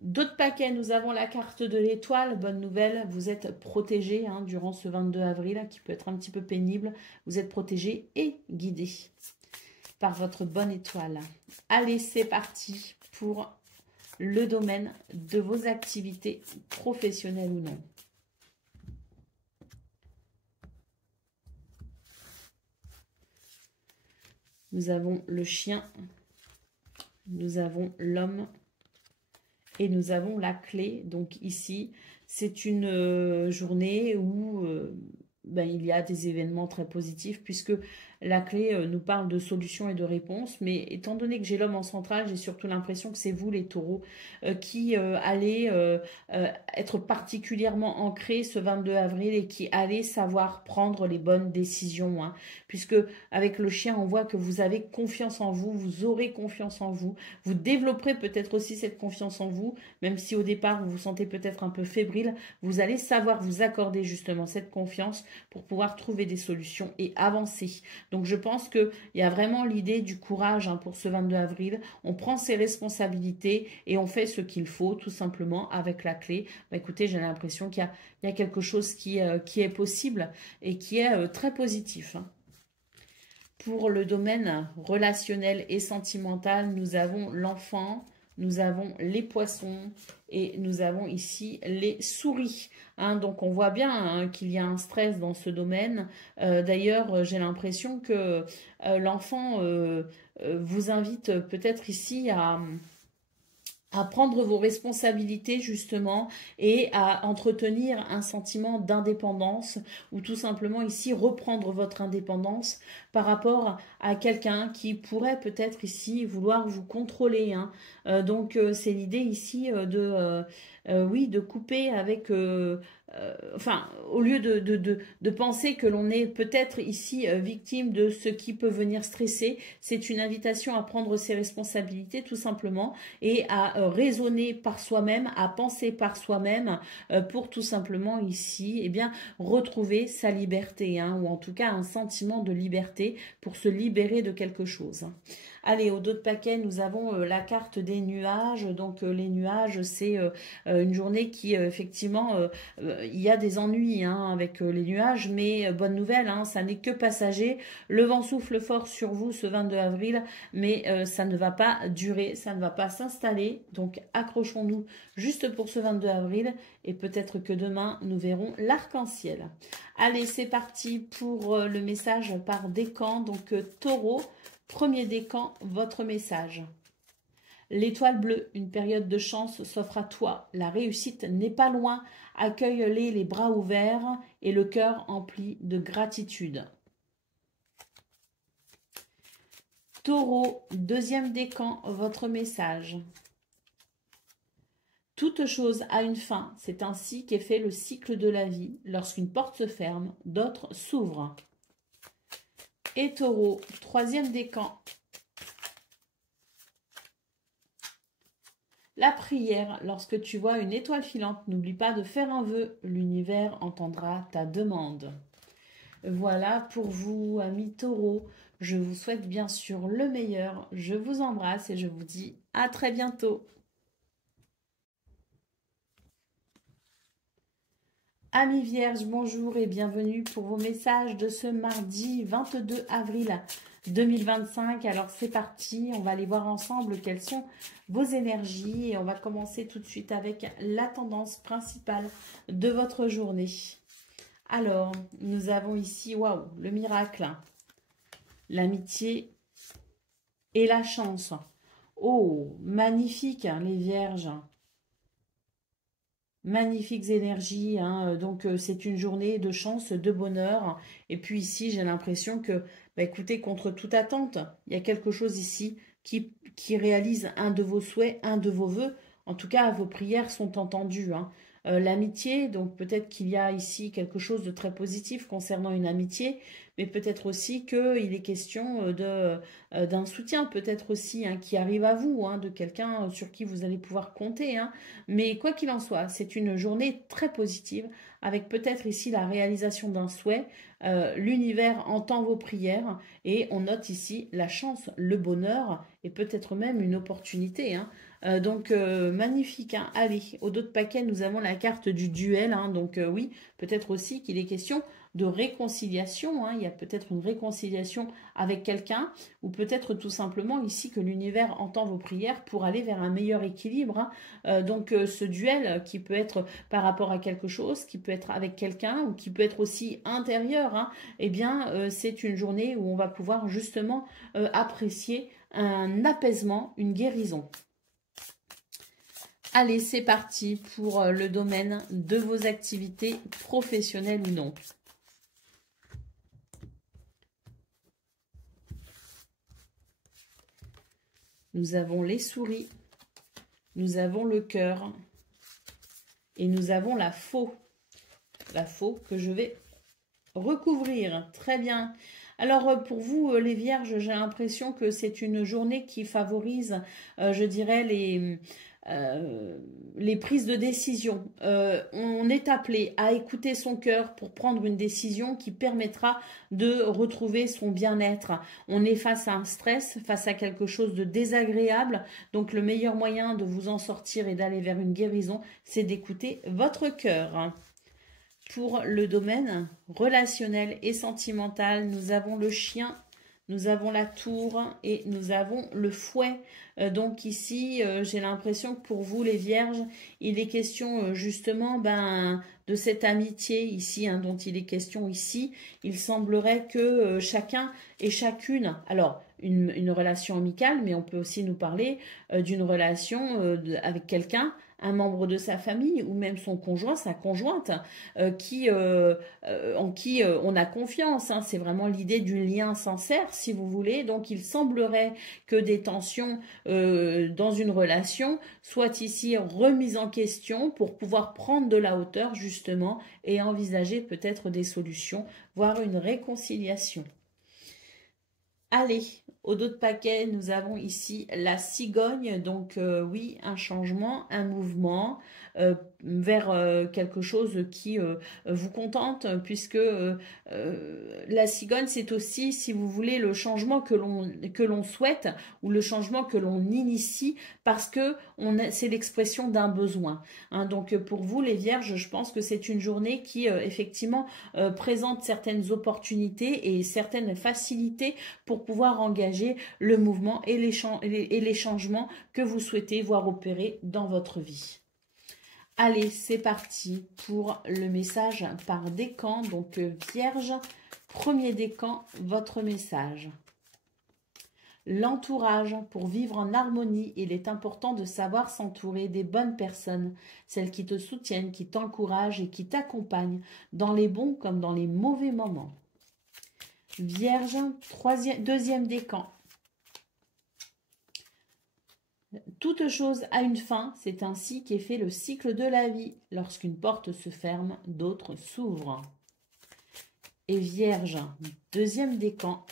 d'autres paquets, nous avons la carte de l'étoile. Bonne nouvelle, vous êtes protégé durant ce 22 avril qui peut être un petit peu pénible. Vous êtes protégé et guidé par votre bonne étoile. Allez, c'est parti pour le domaine de vos activités professionnelles ou non. nous avons le chien, nous avons l'homme et nous avons la clé. Donc ici, c'est une journée où il y a des événements très positifs puisque la clé nous parle de solutions et de réponses. Mais étant donné que j'ai l'homme en centrale, j'ai surtout l'impression que c'est vous les taureaux qui allez être particulièrement ancrés ce 22 avril et qui allez savoir prendre les bonnes décisions. Hein, puisque avec le chien, on voit que vous avez confiance en vous, vous aurez confiance en vous. Vous développerez peut-être aussi cette confiance en vous, même si au départ vous vous sentez peut-être un peu fébrile. Vous allez savoir vous accorder justement cette confiance pour pouvoir trouver des solutions et avancer. Donc je pense qu'il y a vraiment l'idée du courage hein, pour ce 22 avril. On prend ses responsabilités et on fait ce qu'il faut tout simplement avec la clé. Écoutez, j'ai l'impression qu'il y a quelque chose qui est possible et qui est très positif. Hein. Pour le domaine relationnel et sentimental, nous avons l'enfant, nous avons les poissons et nous avons ici les souris. Hein, donc on voit bien hein, qu'il y a un stress dans ce domaine. D'ailleurs, j'ai l'impression que l'enfant vous invite peut-être ici à prendre vos responsabilités justement et à entretenir un sentiment d'indépendance ou tout simplement ici reprendre votre indépendance par rapport à quelqu'un qui pourrait peut-être ici vouloir vous contrôler. Hein. Donc c'est l'idée ici de couper avec... au lieu de penser que l'on est peut-être ici victime de ce qui peut venir stresser, c'est une invitation à prendre ses responsabilités tout simplement et à raisonner par soi-même, à penser par soi-même pour tout simplement ici retrouver sa liberté hein, ou en tout cas un sentiment de liberté pour se libérer de quelque chose. Allez, au dos de paquet, nous avons la carte des nuages. Donc, les nuages, c'est une journée qui, effectivement, il y a des ennuis hein, avec les nuages. Mais bonne nouvelle, hein, ça n'est que passager. Le vent souffle fort sur vous ce 22 avril, mais ça ne va pas durer, ça ne va pas s'installer. Donc, accrochons-nous juste pour ce 22 avril. Et peut-être que demain, nous verrons l'arc-en-ciel. Allez, c'est parti pour le message par décan. Donc, taureau. Premier décan, votre message. L'étoile bleue, une période de chance s'offre à toi. La réussite n'est pas loin. Accueille-les les bras ouverts et le cœur empli de gratitude. Taureau, deuxième décan, votre message. Toute chose a une fin. C'est ainsi qu'est fait le cycle de la vie. Lorsqu'une porte se ferme, d'autres s'ouvrent. Et Taureau, troisième décan. La prière, lorsque tu vois une étoile filante, n'oublie pas de faire un vœu, l'univers entendra ta demande. Voilà pour vous, amis Taureau. Je vous souhaite bien sûr le meilleur. Je vous embrasse et je vous dis à très bientôt. Amis Vierges, bonjour et bienvenue pour vos messages de ce mardi 22 avril 2025. Alors c'est parti, on va aller voir ensemble quelles sont vos énergies et on va commencer tout de suite avec la tendance principale de votre journée. Alors, nous avons ici, waouh, le miracle, l'amitié et la chance. Oh, magnifique les Vierges. Magnifiques énergies, hein. Donc c'est une journée de chance, de bonheur. Et puis ici, j'ai l'impression que, écoutez, contre toute attente, il y a quelque chose ici qui réalise un de vos souhaits, un de vos vœux. En tout cas, vos prières sont entendues. Hein. L'amitié, donc peut-être qu'il y a ici quelque chose de très positif concernant une amitié, mais peut-être aussi qu'il est question d'un soutien, peut-être aussi hein, qui arrive à vous, hein, de quelqu'un sur qui vous allez pouvoir compter. Hein. Mais quoi qu'il en soit, c'est une journée très positive, avec peut-être ici la réalisation d'un souhait. L'univers entend vos prières et on note ici la chance, le bonheur et peut-être même une opportunité. Hein. Donc, magnifique. Hein. Allez, au dos de paquet, nous avons la carte du duel. Hein. Donc, oui, peut-être aussi qu'il est question de réconciliation. Hein. Il y a peut-être une réconciliation avec quelqu'un ou peut-être tout simplement ici que l'univers entend vos prières pour aller vers un meilleur équilibre. Hein. Donc, ce duel qui peut être par rapport à quelque chose, qui peut être avec quelqu'un ou qui peut être aussi intérieur, hein, eh bien, c'est une journée où on va pouvoir justement apprécier un apaisement, une guérison. Allez, c'est parti pour le domaine de vos activités professionnelles ou non. Nous avons les souris, nous avons le cœur et nous avons la faux. La faux que je vais recouvrir. Très bien. Alors, pour vous, les vierges, j'ai l'impression que c'est une journée qui favorise, je dirais, les prises de décision. On est appelé à écouter son cœur pour prendre une décision qui permettra de retrouver son bien-être. On est face à un stress, face à quelque chose de désagréable. Donc, le meilleur moyen de vous en sortir et d'aller vers une guérison, c'est d'écouter votre cœur. Pour le domaine relationnel et sentimental, nous avons le chien, nous avons la tour et nous avons le fouet. Donc ici, j'ai l'impression que pour vous les vierges, il est question justement de cette amitié ici, hein, dont il est question ici. Il semblerait que chacun et chacune, alors une relation amicale, mais on peut aussi nous parler d'une relation avec quelqu'un, un membre de sa famille ou même son conjoint, sa conjointe, en qui on a confiance. Hein. C'est vraiment l'idée du lien sincère, si vous voulez. Donc, il semblerait que des tensions dans une relation soient ici remises en question pour pouvoir prendre de la hauteur, justement, et envisager peut-être des solutions, voire une réconciliation. Allez, au dos de paquet, nous avons ici la cigogne. Donc oui, un changement, un mouvement vers quelque chose qui vous contente, puisque la cigogne, c'est aussi, si vous voulez, le changement que l'on souhaite ou le changement que l'on initie, parce que c'est l'expression d'un besoin. Hein. Donc pour vous, les vierges, je pense que c'est une journée qui effectivement présente certaines opportunités et certaines facilités pour pouvoir engager le mouvement et les changements que vous souhaitez voir opérer dans votre vie. Allez, c'est parti pour le message par décan. Donc, Vierge, premier décan, votre message. L'entourage. Pour vivre en harmonie, il est important de savoir s'entourer des bonnes personnes, celles qui te soutiennent, qui t'encouragent et qui t'accompagnent dans les bons comme dans les mauvais moments. Vierge, deuxième décan. Toute chose a une fin, c'est ainsi qu'est fait le cycle de la vie. Lorsqu'une porte se ferme, d'autres s'ouvrent. Et Vierge, deuxième décan.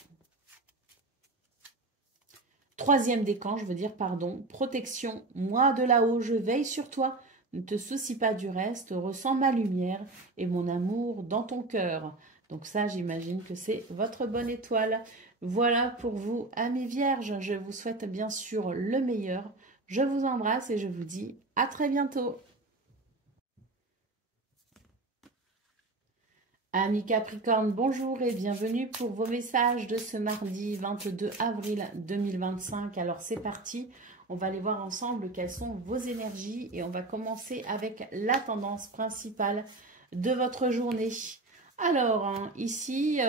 Troisième décan, je veux dire, pardon. Protection, moi de là-haut, je veille sur toi. Ne te soucie pas du reste, ressens ma lumière et mon amour dans ton cœur. Donc ça, j'imagine que c'est votre bonne étoile. Voilà pour vous, amis vierges. Je vous souhaite bien sûr le meilleur. Je vous embrasse et je vous dis à très bientôt. Amis Capricorne, bonjour et bienvenue pour vos messages de ce mardi 22 avril 2025. Alors c'est parti, on va aller voir ensemble quelles sont vos énergies et on va commencer avec la tendance principale de votre journée. Alors, hein, ici,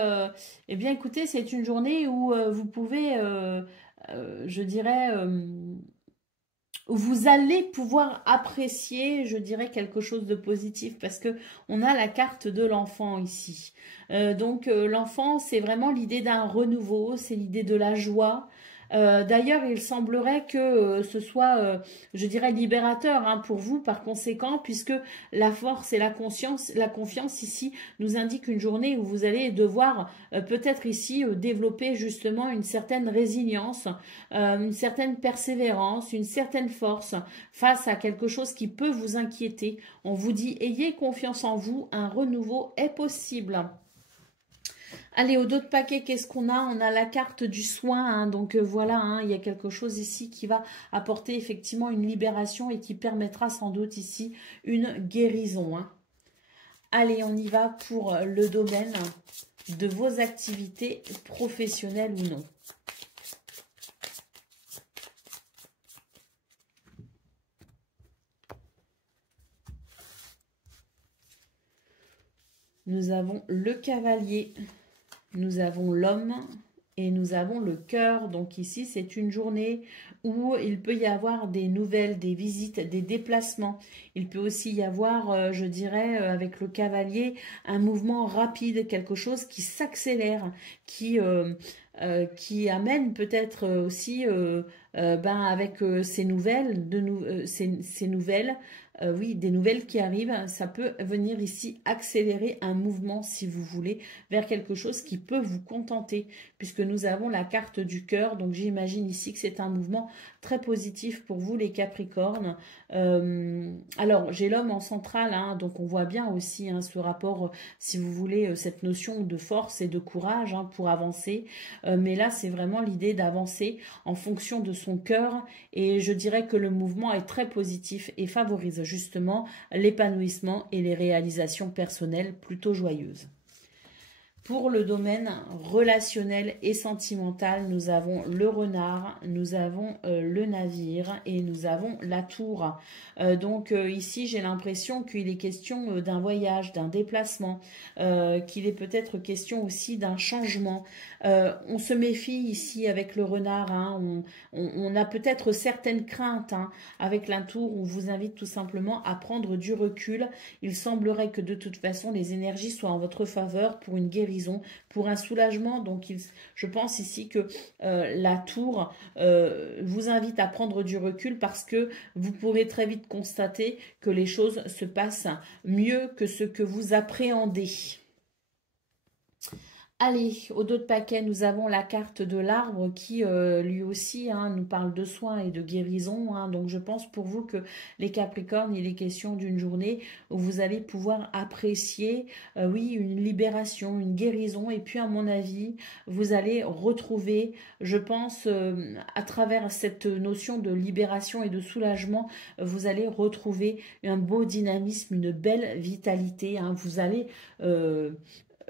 eh bien, écoutez, c'est une journée où vous pouvez, je dirais, où vous allez pouvoir apprécier, je dirais, quelque chose de positif parce que on a la carte de l'enfant ici. Donc, l'enfant, c'est vraiment l'idée d'un renouveau, c'est l'idée de la joie. D'ailleurs, il semblerait que ce soit, je dirais, libérateur hein, pour vous par conséquent, puisque la force et la confiance ici nous indiquent une journée où vous allez devoir peut-être ici développer justement une certaine résilience, une certaine persévérance, une certaine force face à quelque chose qui peut vous inquiéter. On vous dit, ayez confiance en vous, un renouveau est possible. Allez, au dos de paquet, qu'est-ce qu'on a? On a la carte du soin, hein, donc voilà, hein, il y a quelque chose ici qui va apporter effectivement une libération et qui permettra sans doute ici une guérison. Hein. Allez, on y va pour le domaine de vos activités professionnelles ou non. Nous avons le cavalier, nous avons l'homme et nous avons le cœur. Donc ici, c'est une journée où il peut y avoir des nouvelles, des visites, des déplacements. Il peut aussi y avoir, je dirais, avec le cavalier, un mouvement rapide, quelque chose qui s'accélère, qui amène peut-être aussi, avec ces nouvelles, ces nouvelles, oui, des nouvelles qui arrivent, ça peut venir ici accélérer un mouvement, si vous voulez, vers quelque chose qui peut vous contenter, puisque nous avons la carte du cœur, donc j'imagine ici que c'est un mouvement très positif pour vous, les Capricornes. Alors, j'ai l'homme en centrale, hein, donc on voit bien aussi hein, ce rapport, si vous voulez, cette notion de force et de courage hein, pour avancer, mais là, c'est vraiment l'idée d'avancer en fonction de son cœur, et je dirais que le mouvement est très positif et favorise justement l'épanouissement et les réalisations personnelles plutôt joyeuses. Pour le domaine relationnel et sentimental, nous avons le renard, nous avons le navire et nous avons la tour. Donc ici, j'ai l'impression qu'il est question d'un voyage, d'un déplacement, qu'il est peut-être question aussi d'un changement. On se méfie ici avec le renard, hein, on a peut-être certaines craintes hein, avec la tour. On vous invite tout simplement à prendre du recul. Il semblerait que de toute façon, les énergies soient en votre faveur pour une guérison, pour un soulagement. Donc je pense ici que la tour vous invite à prendre du recul parce que vous pourrez très vite constater que les choses se passent mieux que ce que vous appréhendez. Allez, au dos de paquet, nous avons la carte de l'arbre qui, lui aussi, hein, nous parle de soins et de guérison. Hein. Donc, je pense pour vous que les Capricornes, il est question d'une journée où vous allez pouvoir apprécier, oui, une libération, une guérison. Et puis, à mon avis, vous allez retrouver, je pense, à travers cette notion de libération et de soulagement, vous allez retrouver un beau dynamisme, une belle vitalité. Hein. Vous allez...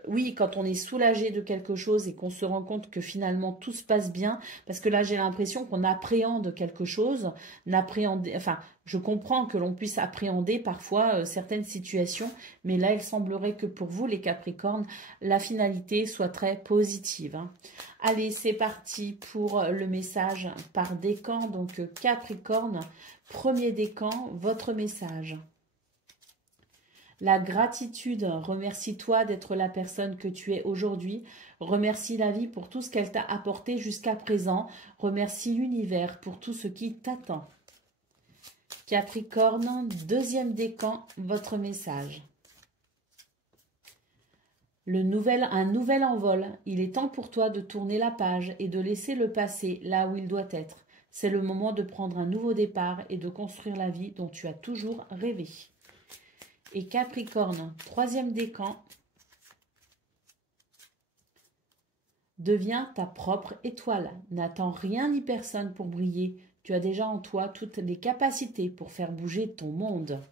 oui, quand on est soulagé de quelque chose et qu'on se rend compte que finalement tout se passe bien, parce que là j'ai l'impression qu'on appréhende quelque chose, enfin je comprends que l'on puisse appréhender parfois certaines situations, mais là il semblerait que pour vous les Capricornes, la finalité soit très positive. Hein. Allez, c'est parti pour le message par décan, donc Capricorne, premier décan, votre message. La gratitude, remercie-toi d'être la personne que tu es aujourd'hui. Remercie la vie pour tout ce qu'elle t'a apporté jusqu'à présent. Remercie l'univers pour tout ce qui t'attend. Capricorne, deuxième décan, votre message. Un nouvel envol. Il est temps pour toi de tourner la page et de laisser le passé là où il doit être. C'est le moment de prendre un nouveau départ et de construire la vie dont tu as toujours rêvé. Et Capricorne, troisième décan, deviens ta propre étoile. N'attends rien ni personne pour briller. Tu as déjà en toi toutes les capacités pour faire bouger ton monde.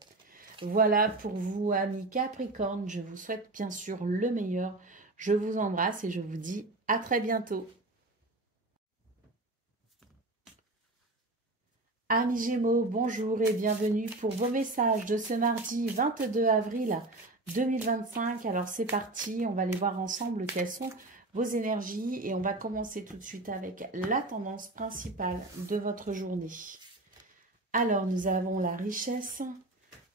Voilà pour vous, amis Capricorne. Je vous souhaite bien sûr le meilleur. Je vous embrasse et je vous dis à très bientôt. Amis Gémeaux, bonjour et bienvenue pour vos messages de ce mardi 22 avril 2025. Alors c'est parti, on va aller voir ensemble quelles sont vos énergies et on va commencer tout de suite avec la tendance principale de votre journée. Alors nous avons la richesse,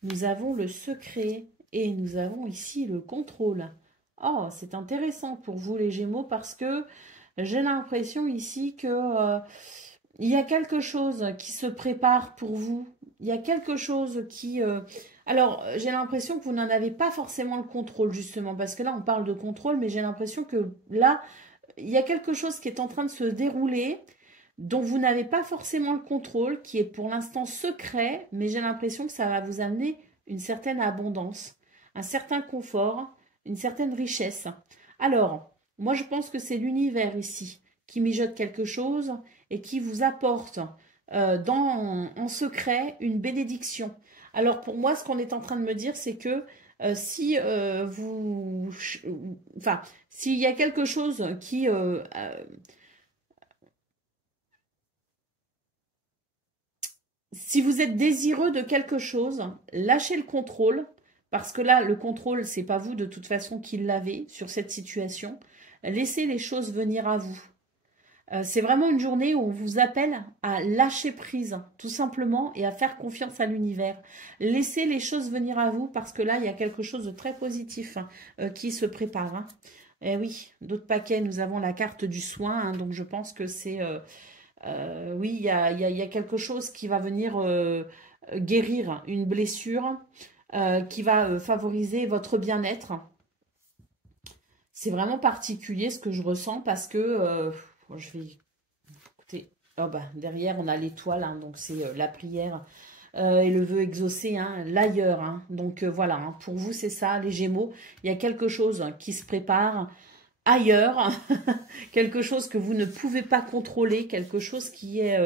nous avons le secret et nous avons ici le contrôle. Oh, c'est intéressant pour vous les Gémeaux parce que j'ai l'impression ici que... il y a quelque chose qui se prépare pour vous. Il y a quelque chose qui... Alors, j'ai l'impression que vous n'en avez pas forcément le contrôle, justement, parce que là, on parle de contrôle, mais j'ai l'impression que là, il y a quelque chose qui est en train de se dérouler, dont vous n'avez pas forcément le contrôle, qui est pour l'instant secret, mais j'ai l'impression que ça va vous amener une certaine abondance, un certain confort, une certaine richesse. Alors... Moi, je pense que c'est l'univers ici qui mijote quelque chose et qui vous apporte en secret une bénédiction. Alors pour moi, ce qu'on est en train de me dire, c'est que si enfin, s'il y a quelque chose qui si vous êtes désireux de quelque chose, lâchez le contrôle, parce que là, le contrôle, c'est pas vous de toute façon qui l'avez sur cette situation. Laissez les choses venir à vous. C'est vraiment une journée où on vous appelle à lâcher prise, tout simplement, et à faire confiance à l'univers. Laissez les choses venir à vous, parce que là, il y a quelque chose de très positif qui se prépare. Hein. Eh oui, d'autres paquets, nous avons la carte du soin, hein, donc je pense que c'est... oui, il y a quelque chose qui va venir guérir une blessure, qui va favoriser votre bien-être. C'est vraiment particulier ce que je ressens parce que je vais écouter. Oh bah, derrière, on a l'étoile, hein, donc c'est la prière et le vœu exaucé, hein, l'ailleurs. Hein. Donc voilà, hein, pour vous, c'est ça, les Gémeaux. Il y a quelque chose qui se prépare ailleurs, quelque chose que vous ne pouvez pas contrôler, quelque chose qui est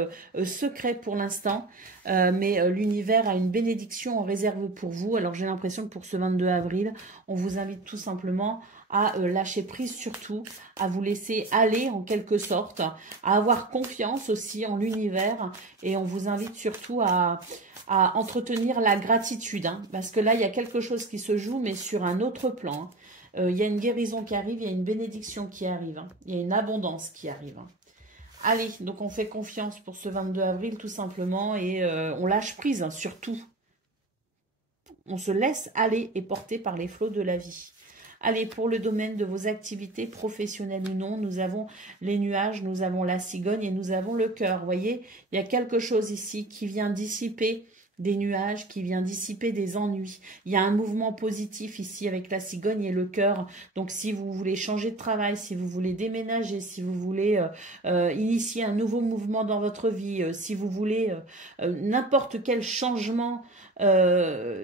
secret pour l'instant, mais l'univers a une bénédiction en réserve pour vous. Alors j'ai l'impression que pour ce 22 avril, on vous invite tout simplement à lâcher prise surtout, à vous laisser aller en quelque sorte, à avoir confiance aussi en l'univers, et on vous invite surtout à entretenir la gratitude, hein, parce que là il y a quelque chose qui se joue mais sur un autre plan, hein. Il y a une guérison qui arrive, il y a une bénédiction qui arrive, hein. Il y a une abondance qui arrive. Hein. Allez, donc on fait confiance pour ce 22 avril tout simplement et on lâche prise, hein, surtout. On se laisse aller et porter par les flots de la vie. Allez, pour le domaine de vos activités professionnelles ou non, nous avons les nuages, nous avons la cigogne et nous avons le cœur. Vous voyez, il y a quelque chose ici qui vient dissiper des nuages, qui vient dissiper des ennuis. Il y a un mouvement positif ici avec la cigogne et le cœur. Donc si vous voulez changer de travail, si vous voulez déménager, si vous voulez initier un nouveau mouvement dans votre vie, si vous voulez n'importe quel changement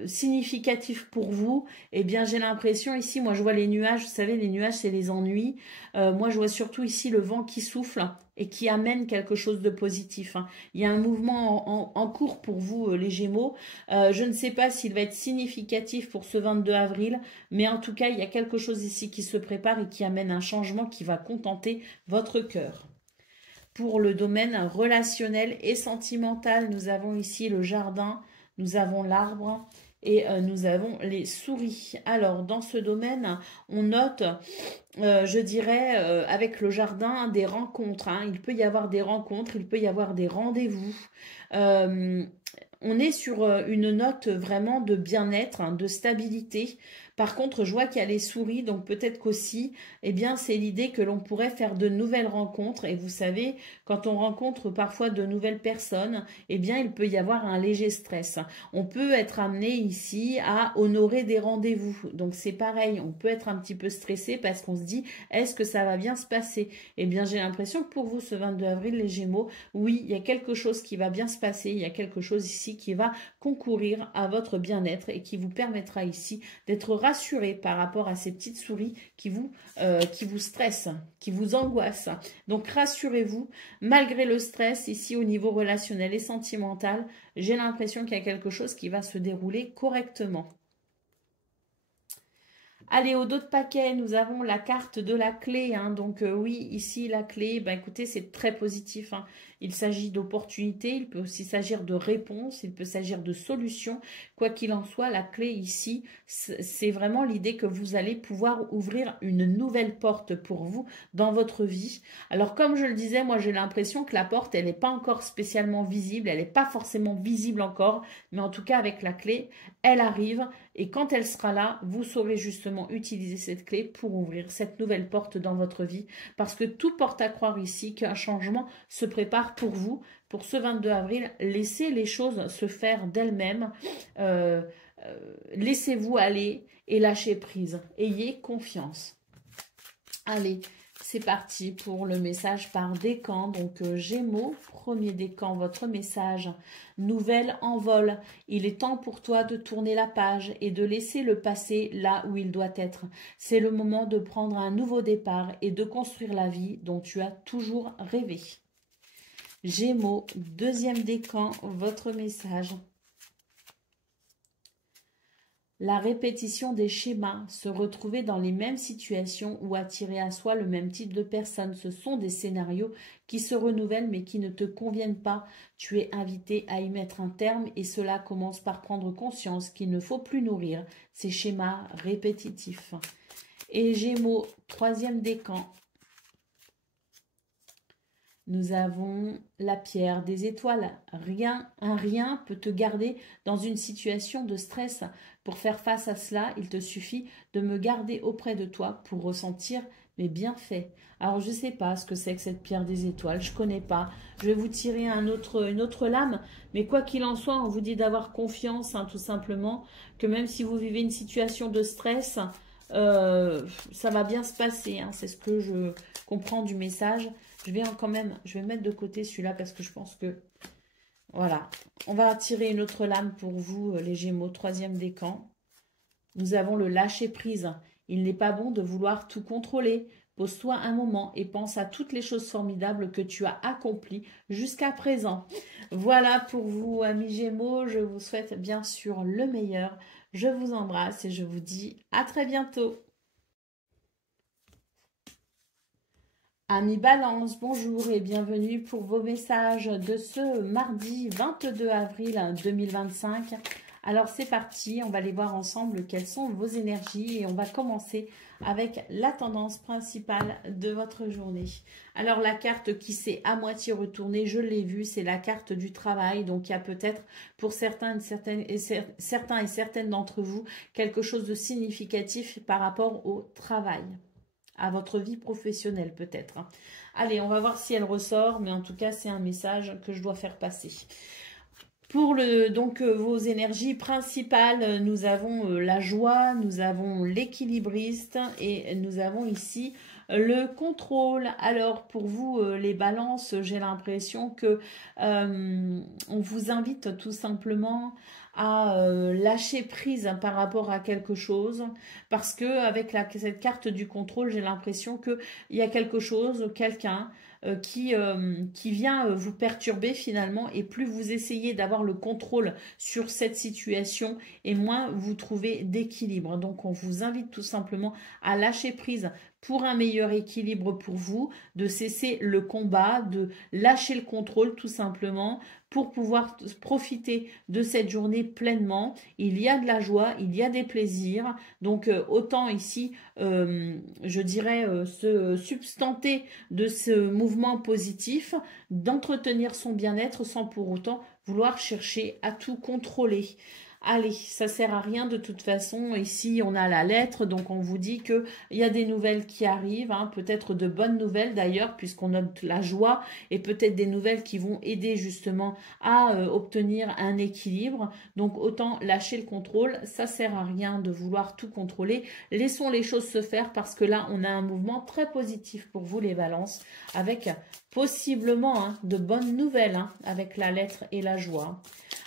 significatif pour vous, eh bien j'ai l'impression ici, moi je vois les nuages, vous savez les nuages c'est les ennuis, moi je vois surtout ici le vent qui souffle et qui amène quelque chose de positif. Hein. Il y a un mouvement en cours pour vous, les Gémeaux. Je ne sais pas s'il va être significatif pour ce 22 avril, mais en tout cas, il y a quelque chose ici qui se prépare et qui amène un changement qui va contenter votre cœur. Pour le domaine relationnel et sentimental, nous avons ici le jardin, nous avons l'arbre et nous avons les souris. Alors, dans ce domaine, on note, je dirais, avec le jardin, des rencontres. Hein. Il peut y avoir des rencontres, il peut y avoir des rendez-vous. On est sur une note vraiment de bien-être, hein, de stabilité. Par contre, je vois qu'il y a les souris, donc peut-être qu'aussi, eh bien, c'est l'idée que l'on pourrait faire de nouvelles rencontres. Et vous savez, quand on rencontre parfois de nouvelles personnes, eh bien, il peut y avoir un léger stress. On peut être amené ici à honorer des rendez-vous. Donc, c'est pareil, on peut être un petit peu stressé parce qu'on se dit, est-ce que ça va bien se passer? Eh bien, j'ai l'impression que pour vous, ce 22 avril, les Gémeaux, oui, il y a quelque chose qui va bien se passer. Il y a quelque chose ici qui va concourir à votre bien-être et qui vous permettra ici d'être rassuré par rapport à ces petites souris qui vous stressent, qui vous angoissent. Donc rassurez-vous, malgré le stress ici au niveau relationnel et sentimental, j'ai l'impression qu'il y a quelque chose qui va se dérouler correctement. Allez, au dos de paquet, nous avons la carte de la clé. Hein. Donc oui, ici, la clé, ben, écoutez, c'est très positif. Hein. Il s'agit d'opportunités, il peut aussi s'agir de réponses, il peut s'agir de solutions. Quoi qu'il en soit, la clé ici, c'est vraiment l'idée que vous allez pouvoir ouvrir une nouvelle porte pour vous dans votre vie. Alors, comme je le disais, moi, j'ai l'impression que la porte, elle n'est pas encore spécialement visible, elle n'est pas forcément visible encore, mais en tout cas, avec la clé, elle arrive. Et quand elle sera là, vous saurez justement utiliser cette clé pour ouvrir cette nouvelle porte dans votre vie. Parce que tout porte à croire ici qu'un changement se prépare pour vous. Pour ce 22 avril, laissez les choses se faire d'elles-mêmes. Laissez-vous aller et lâchez prise. Ayez confiance. Allez, C'est parti pour le message par décan. Donc Gémeaux, premier décan, votre message. Nouvelle en vol. Il est temps pour toi de tourner la page et de laisser le passé là où il doit être. C'est le moment de prendre un nouveau départ et de construire la vie dont tu as toujours rêvé. Gémeaux, deuxième décan, votre message. La répétition des schémas, se retrouver dans les mêmes situations ou attirer à soi le même type de personnes, ce sont des scénarios qui se renouvellent mais qui ne te conviennent pas. Tu es invité à y mettre un terme et cela commence par prendre conscience qu'il ne faut plus nourrir ces schémas répétitifs. Et Gémeaux, troisième décan. Nous avons la pierre des étoiles. Un rien peut te garder dans une situation de stress. Pour faire face à cela, il te suffit de me garder auprès de toi pour ressentir mes bienfaits. Alors, je ne sais pas ce que c'est que cette pierre des étoiles. Je ne connais pas. Je vais vous tirer une autre lame. Mais quoi qu'il en soit, on vous dit d'avoir confiance, hein, tout simplement. Que même si vous vivez une situation de stress, ça va bien se passer. Hein, c'est ce que je comprends du message. Je vais mettre de côté celui-là parce que je pense que, voilà. On va tirer une autre lame pour vous, les Gémeaux, troisième décan. Nous avons le lâcher-prise. Il n'est pas bon de vouloir tout contrôler. Pose-toi un moment et pense à toutes les choses formidables que tu as accomplies jusqu'à présent. Voilà pour vous, amis Gémeaux. Je vous souhaite bien sûr le meilleur. Je vous embrasse et je vous dis à très bientôt. Amis Balance, bonjour et bienvenue pour vos messages de ce mardi 22 avril 2025. Alors c'est parti, on va aller voir ensemble quelles sont vos énergies et on va commencer avec la tendance principale de votre journée. Alors la carte qui s'est à moitié retournée, je l'ai vue, c'est la carte du travail. Donc il y a peut-être pour certains et certaines d'entre vous quelque chose de significatif par rapport au travail. À votre vie professionnelle peut-être. Allez, on va voir si elle ressort, mais en tout cas, c'est un message que je dois faire passer. Pour vos énergies principales, nous avons la joie, nous avons l'équilibriste et nous avons ici le contrôle. Alors, pour vous, les balances, j'ai l'impression que on vous invite tout simplement à lâcher prise par rapport à quelque chose parce que avec cette carte du contrôle, j'ai l'impression qu'il y a quelque chose, quelqu'un qui vient vous perturber finalement et plus vous essayez d'avoir le contrôle sur cette situation et moins vous trouvez d'équilibre. Donc on vous invite tout simplement à lâcher prise pour un meilleur équilibre pour vous, de cesser le combat, de lâcher le contrôle tout simplement pour pouvoir profiter de cette journée pleinement. Il y a de la joie, il y a des plaisirs, donc autant ici, je dirais, se substanter de ce mouvement positif, d'entretenir son bien-être sans pour autant vouloir chercher à tout contrôler. Allez, ça sert à rien de toute façon. Ici, on a la lettre, donc on vous dit qu'il y a des nouvelles qui arrivent, hein, peut-être de bonnes nouvelles d'ailleurs, puisqu'on note la joie, et peut-être des nouvelles qui vont aider justement à obtenir un équilibre. Donc autant lâcher le contrôle, ça sert à rien de vouloir tout contrôler. Laissons les choses se faire parce que là, on a un mouvement très positif pour vous les balances, avec possiblement de bonnes nouvelles, hein, avec la lettre et la joie.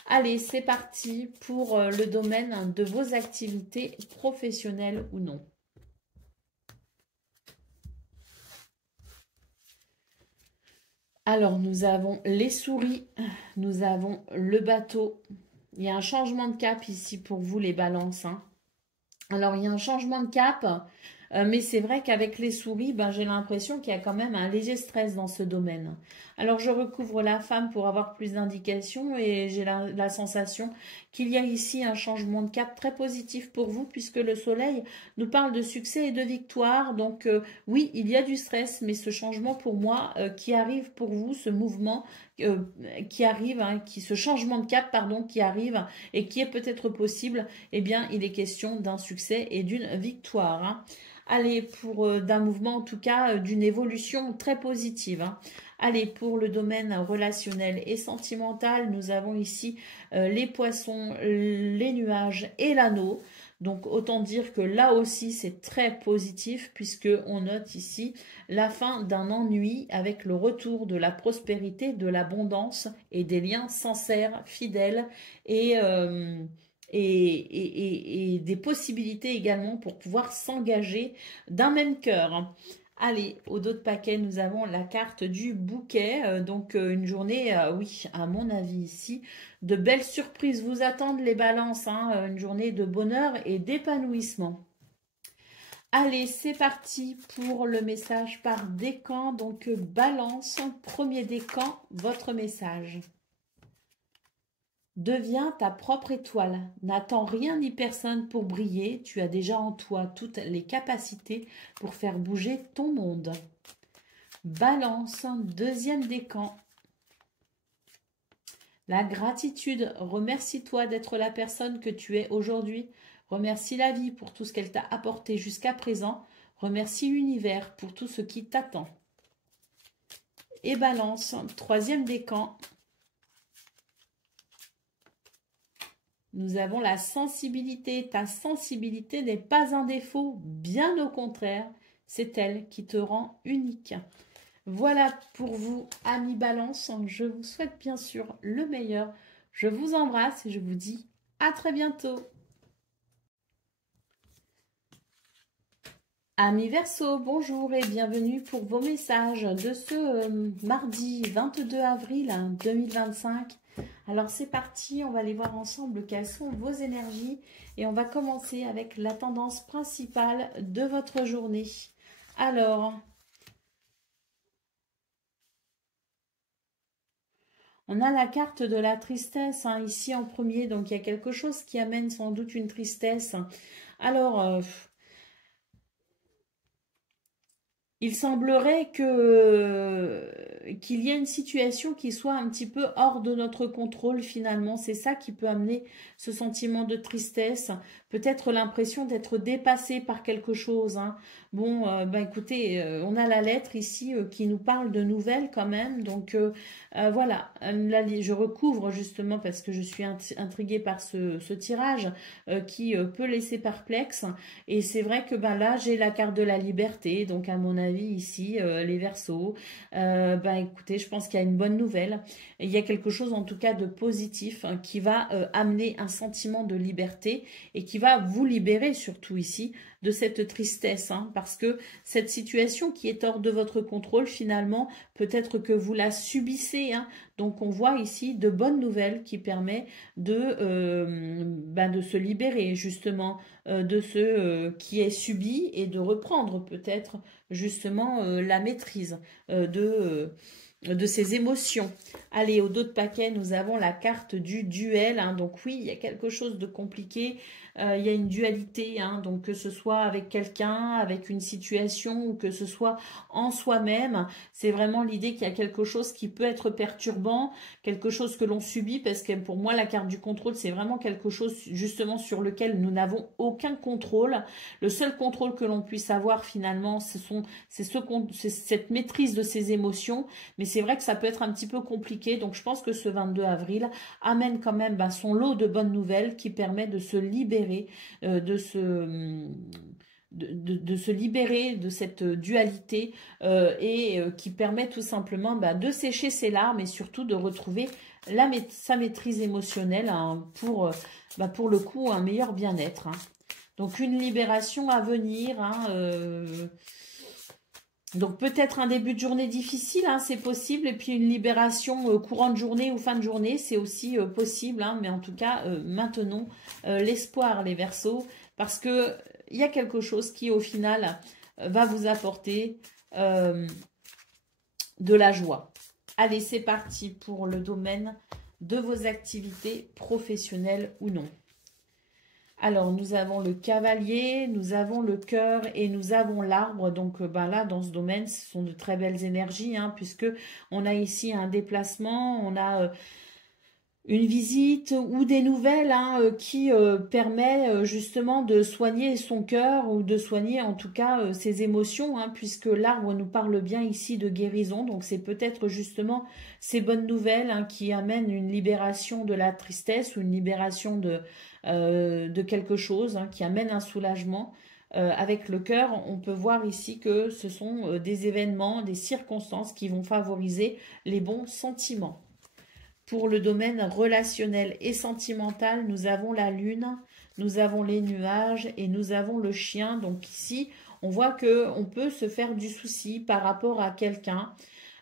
Allez, c'est parti pour le domaine de vos activités professionnelles ou non. Alors, nous avons les souris, nous avons le bateau. Il y a un changement de cap ici pour vous, les balances. Hein. Alors, il y a un changement de cap, mais c'est vrai qu'avec les souris, j'ai l'impression qu'il y a quand même un léger stress dans ce domaine. Alors, je recouvre la femme pour avoir plus d'indications et j'ai la sensation qu'il y a ici un changement de cap très positif pour vous puisque le soleil nous parle de succès et de victoire. Donc, oui, il y a du stress, mais ce changement pour moi qui arrive pour vous, ce mouvement qui arrive, hein, ce changement de cap, pardon, qui arrive et qui est peut-être possible, eh bien, il est question d'un succès et d'une victoire. Hein. Allez, pour d'un mouvement, en tout cas, d'une évolution très positive. Hein. Allez, pour le domaine relationnel et sentimental, nous avons ici les poissons, les nuages et l'anneau. Donc, autant dire que là aussi, c'est très positif puisque on note ici la fin d'un ennui avec le retour de la prospérité, de l'abondance et des liens sincères, fidèles et, et des possibilités également pour pouvoir s'engager d'un même cœur. Allez, au dos de paquet, nous avons la carte du bouquet. Donc, une journée, oui, à mon avis ici, de belles surprises vous attendent les balances. Hein, une journée de bonheur et d'épanouissement. Allez, c'est parti pour le message par décan. Donc, balance, premier décan, votre message. Deviens ta propre étoile. N'attends rien ni personne pour briller. Tu as déjà en toi toutes les capacités pour faire bouger ton monde. Balance, deuxième décan. La gratitude. Remercie-toi d'être la personne que tu es aujourd'hui. Remercie la vie pour tout ce qu'elle t'a apporté jusqu'à présent. Remercie l'univers pour tout ce qui t'attend. Et balance, troisième décan. Nous avons la sensibilité. Ta sensibilité n'est pas un défaut, bien au contraire, c'est elle qui te rend unique. Voilà pour vous, amis Balance. Je vous souhaite bien sûr le meilleur. Je vous embrasse et je vous dis à très bientôt. Amis Verseau, bonjour et bienvenue pour vos messages de ce mardi 22 avril 2025. Alors c'est parti, on va aller voir ensemble quelles sont vos énergies et on va commencer avec la tendance principale de votre journée. Alors, on a la carte de la tristesse ici en premier, donc il y a quelque chose qui amène sans doute une tristesse. Alors, il semblerait qu'il y ait une situation qui soit un petit peu hors de notre contrôle finalement. C'est ça qui peut amener ce sentiment de tristesse. Peut-être l'impression d'être dépassé par quelque chose. Hein. Bon, écoutez, on a la lettre ici qui nous parle de nouvelles quand même. Donc voilà, là, je recouvre justement parce que je suis intriguée par ce tirage qui peut laisser perplexe. Et c'est vrai que là, j'ai la carte de la liberté. Donc à mon avis ici, les Verseaux, écoutez, je pense qu'il y a une bonne nouvelle. Il y a quelque chose en tout cas de positif qui va amener un sentiment de liberté et qui va vous libérer surtout ici de cette tristesse, parce que cette situation qui est hors de votre contrôle, finalement, peut-être que vous la subissez. Donc, on voit ici de bonnes nouvelles qui permettent de se libérer, justement, de ce qui est subi et de reprendre peut-être, justement, la maîtrise de ses émotions. Allez, au dos de paquet, nous avons la carte du duel. Donc oui, il y a quelque chose de compliqué. Il y a une dualité, donc que ce soit avec quelqu'un, avec une situation ou que ce soit en soi-même. C'est vraiment l'idée qu'il y a quelque chose qui peut être perturbant, quelque chose que l'on subit, parce que pour moi, la carte du contrôle, c'est vraiment quelque chose justement sur lequel nous n'avons aucun contrôle. Le seul contrôle que l'on puisse avoir finalement, c'est cette maîtrise de ses émotions, mais c'est vrai que ça peut être un petit peu compliqué. Donc je pense que ce 22 avril amène quand même son lot de bonnes nouvelles qui permet de se libérer de se libérer de cette dualité et qui permet tout simplement de sécher ses larmes et surtout de retrouver sa maîtrise émotionnelle pour le coup un meilleur bien-être. Donc une libération à venir. Donc peut-être un début de journée difficile, c'est possible, et puis une libération courant de journée ou fin de journée, c'est aussi possible, mais en tout cas, maintenons l'espoir les Verseaux, parce que il y a quelque chose qui au final va vous apporter de la joie. Allez, c'est parti pour le domaine de vos activités professionnelles ou non. Alors, nous avons le cavalier, nous avons le cœur et nous avons l'arbre. Donc là, dans ce domaine, ce sont de très belles énergies, puisque on a ici un déplacement, on a une visite ou des nouvelles qui permet justement de soigner son cœur ou de soigner en tout cas ses émotions, puisque l'arbre nous parle bien ici de guérison. Donc c'est peut-être justement ces bonnes nouvelles qui amènent une libération de la tristesse ou une libération de quelque chose, qui amène un soulagement. Avec le cœur, on peut voir ici que ce sont des événements, des circonstances qui vont favoriser les bons sentiments. Pour le domaine relationnel et sentimental, nous avons la lune, nous avons les nuages et nous avons le chien. Donc ici, on voit qu'on peut se faire du souci par rapport à quelqu'un,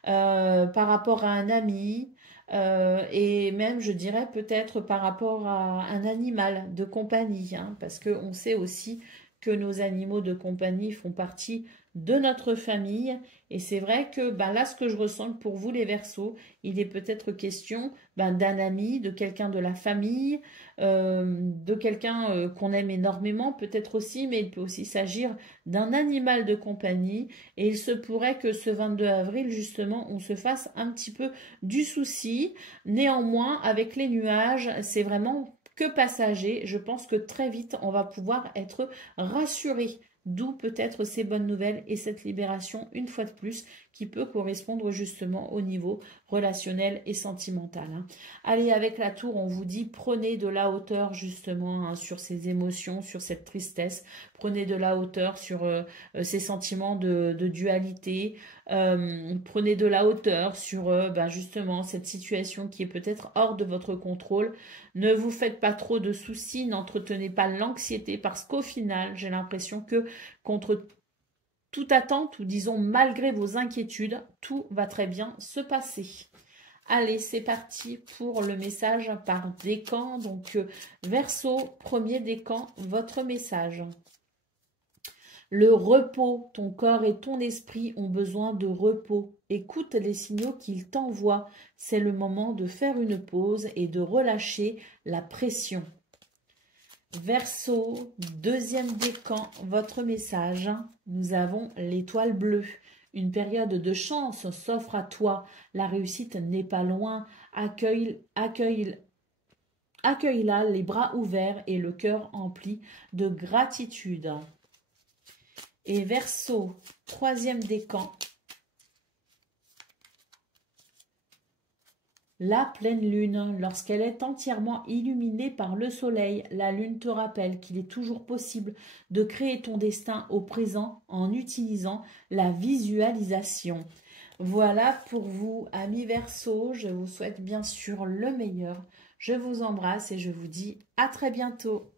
par rapport à un ami, et même, je dirais, peut-être par rapport à un animal de compagnie, parce qu'on sait aussi que nos animaux de compagnie font partie de notre famille. Et c'est vrai que là, ce que je ressens pour vous, les Verseaux, il est peut-être question d'un ami, de quelqu'un de la famille, de quelqu'un qu'on aime énormément, peut-être aussi, mais il peut aussi s'agir d'un animal de compagnie. Et il se pourrait que ce 22 avril, justement, on se fasse un petit peu du souci. Néanmoins, avec les nuages, c'est vraiment que passager. Je pense que très vite, on va pouvoir être rassuré. D'où peut-être ces bonnes nouvelles et cette libération, une fois de plus, qui peut correspondre justement au niveau relationnel et sentimental. Allez, avec la tour, on vous dit, prenez de la hauteur justement sur ces émotions, sur cette tristesse. Prenez de la hauteur sur ces sentiments de dualité. Prenez de la hauteur sur justement cette situation qui est peut-être hors de votre contrôle. Ne vous faites pas trop de soucis, n'entretenez pas l'anxiété parce qu'au final, j'ai l'impression que contre toute attente, ou disons malgré vos inquiétudes, tout va très bien se passer. Allez, c'est parti pour le message par décan. Donc, Verseau, premier décan, votre message. Le repos, ton corps et ton esprit ont besoin de repos. Écoute les signaux qu'ils t'envoient. C'est le moment de faire une pause et de relâcher la pression. Verseau, deuxième décan, votre message. Nous avons l'étoile bleue. Une période de chance s'offre à toi. La réussite n'est pas loin. Accueille-la les bras ouverts et le cœur empli de gratitude. Et Verseau, troisième décan. La pleine lune, lorsqu'elle est entièrement illuminée par le soleil, la lune te rappelle qu'il est toujours possible de créer ton destin au présent en utilisant la visualisation. Voilà pour vous, amis Verseau. Je vous souhaite bien sûr le meilleur. Je vous embrasse et je vous dis à très bientôt.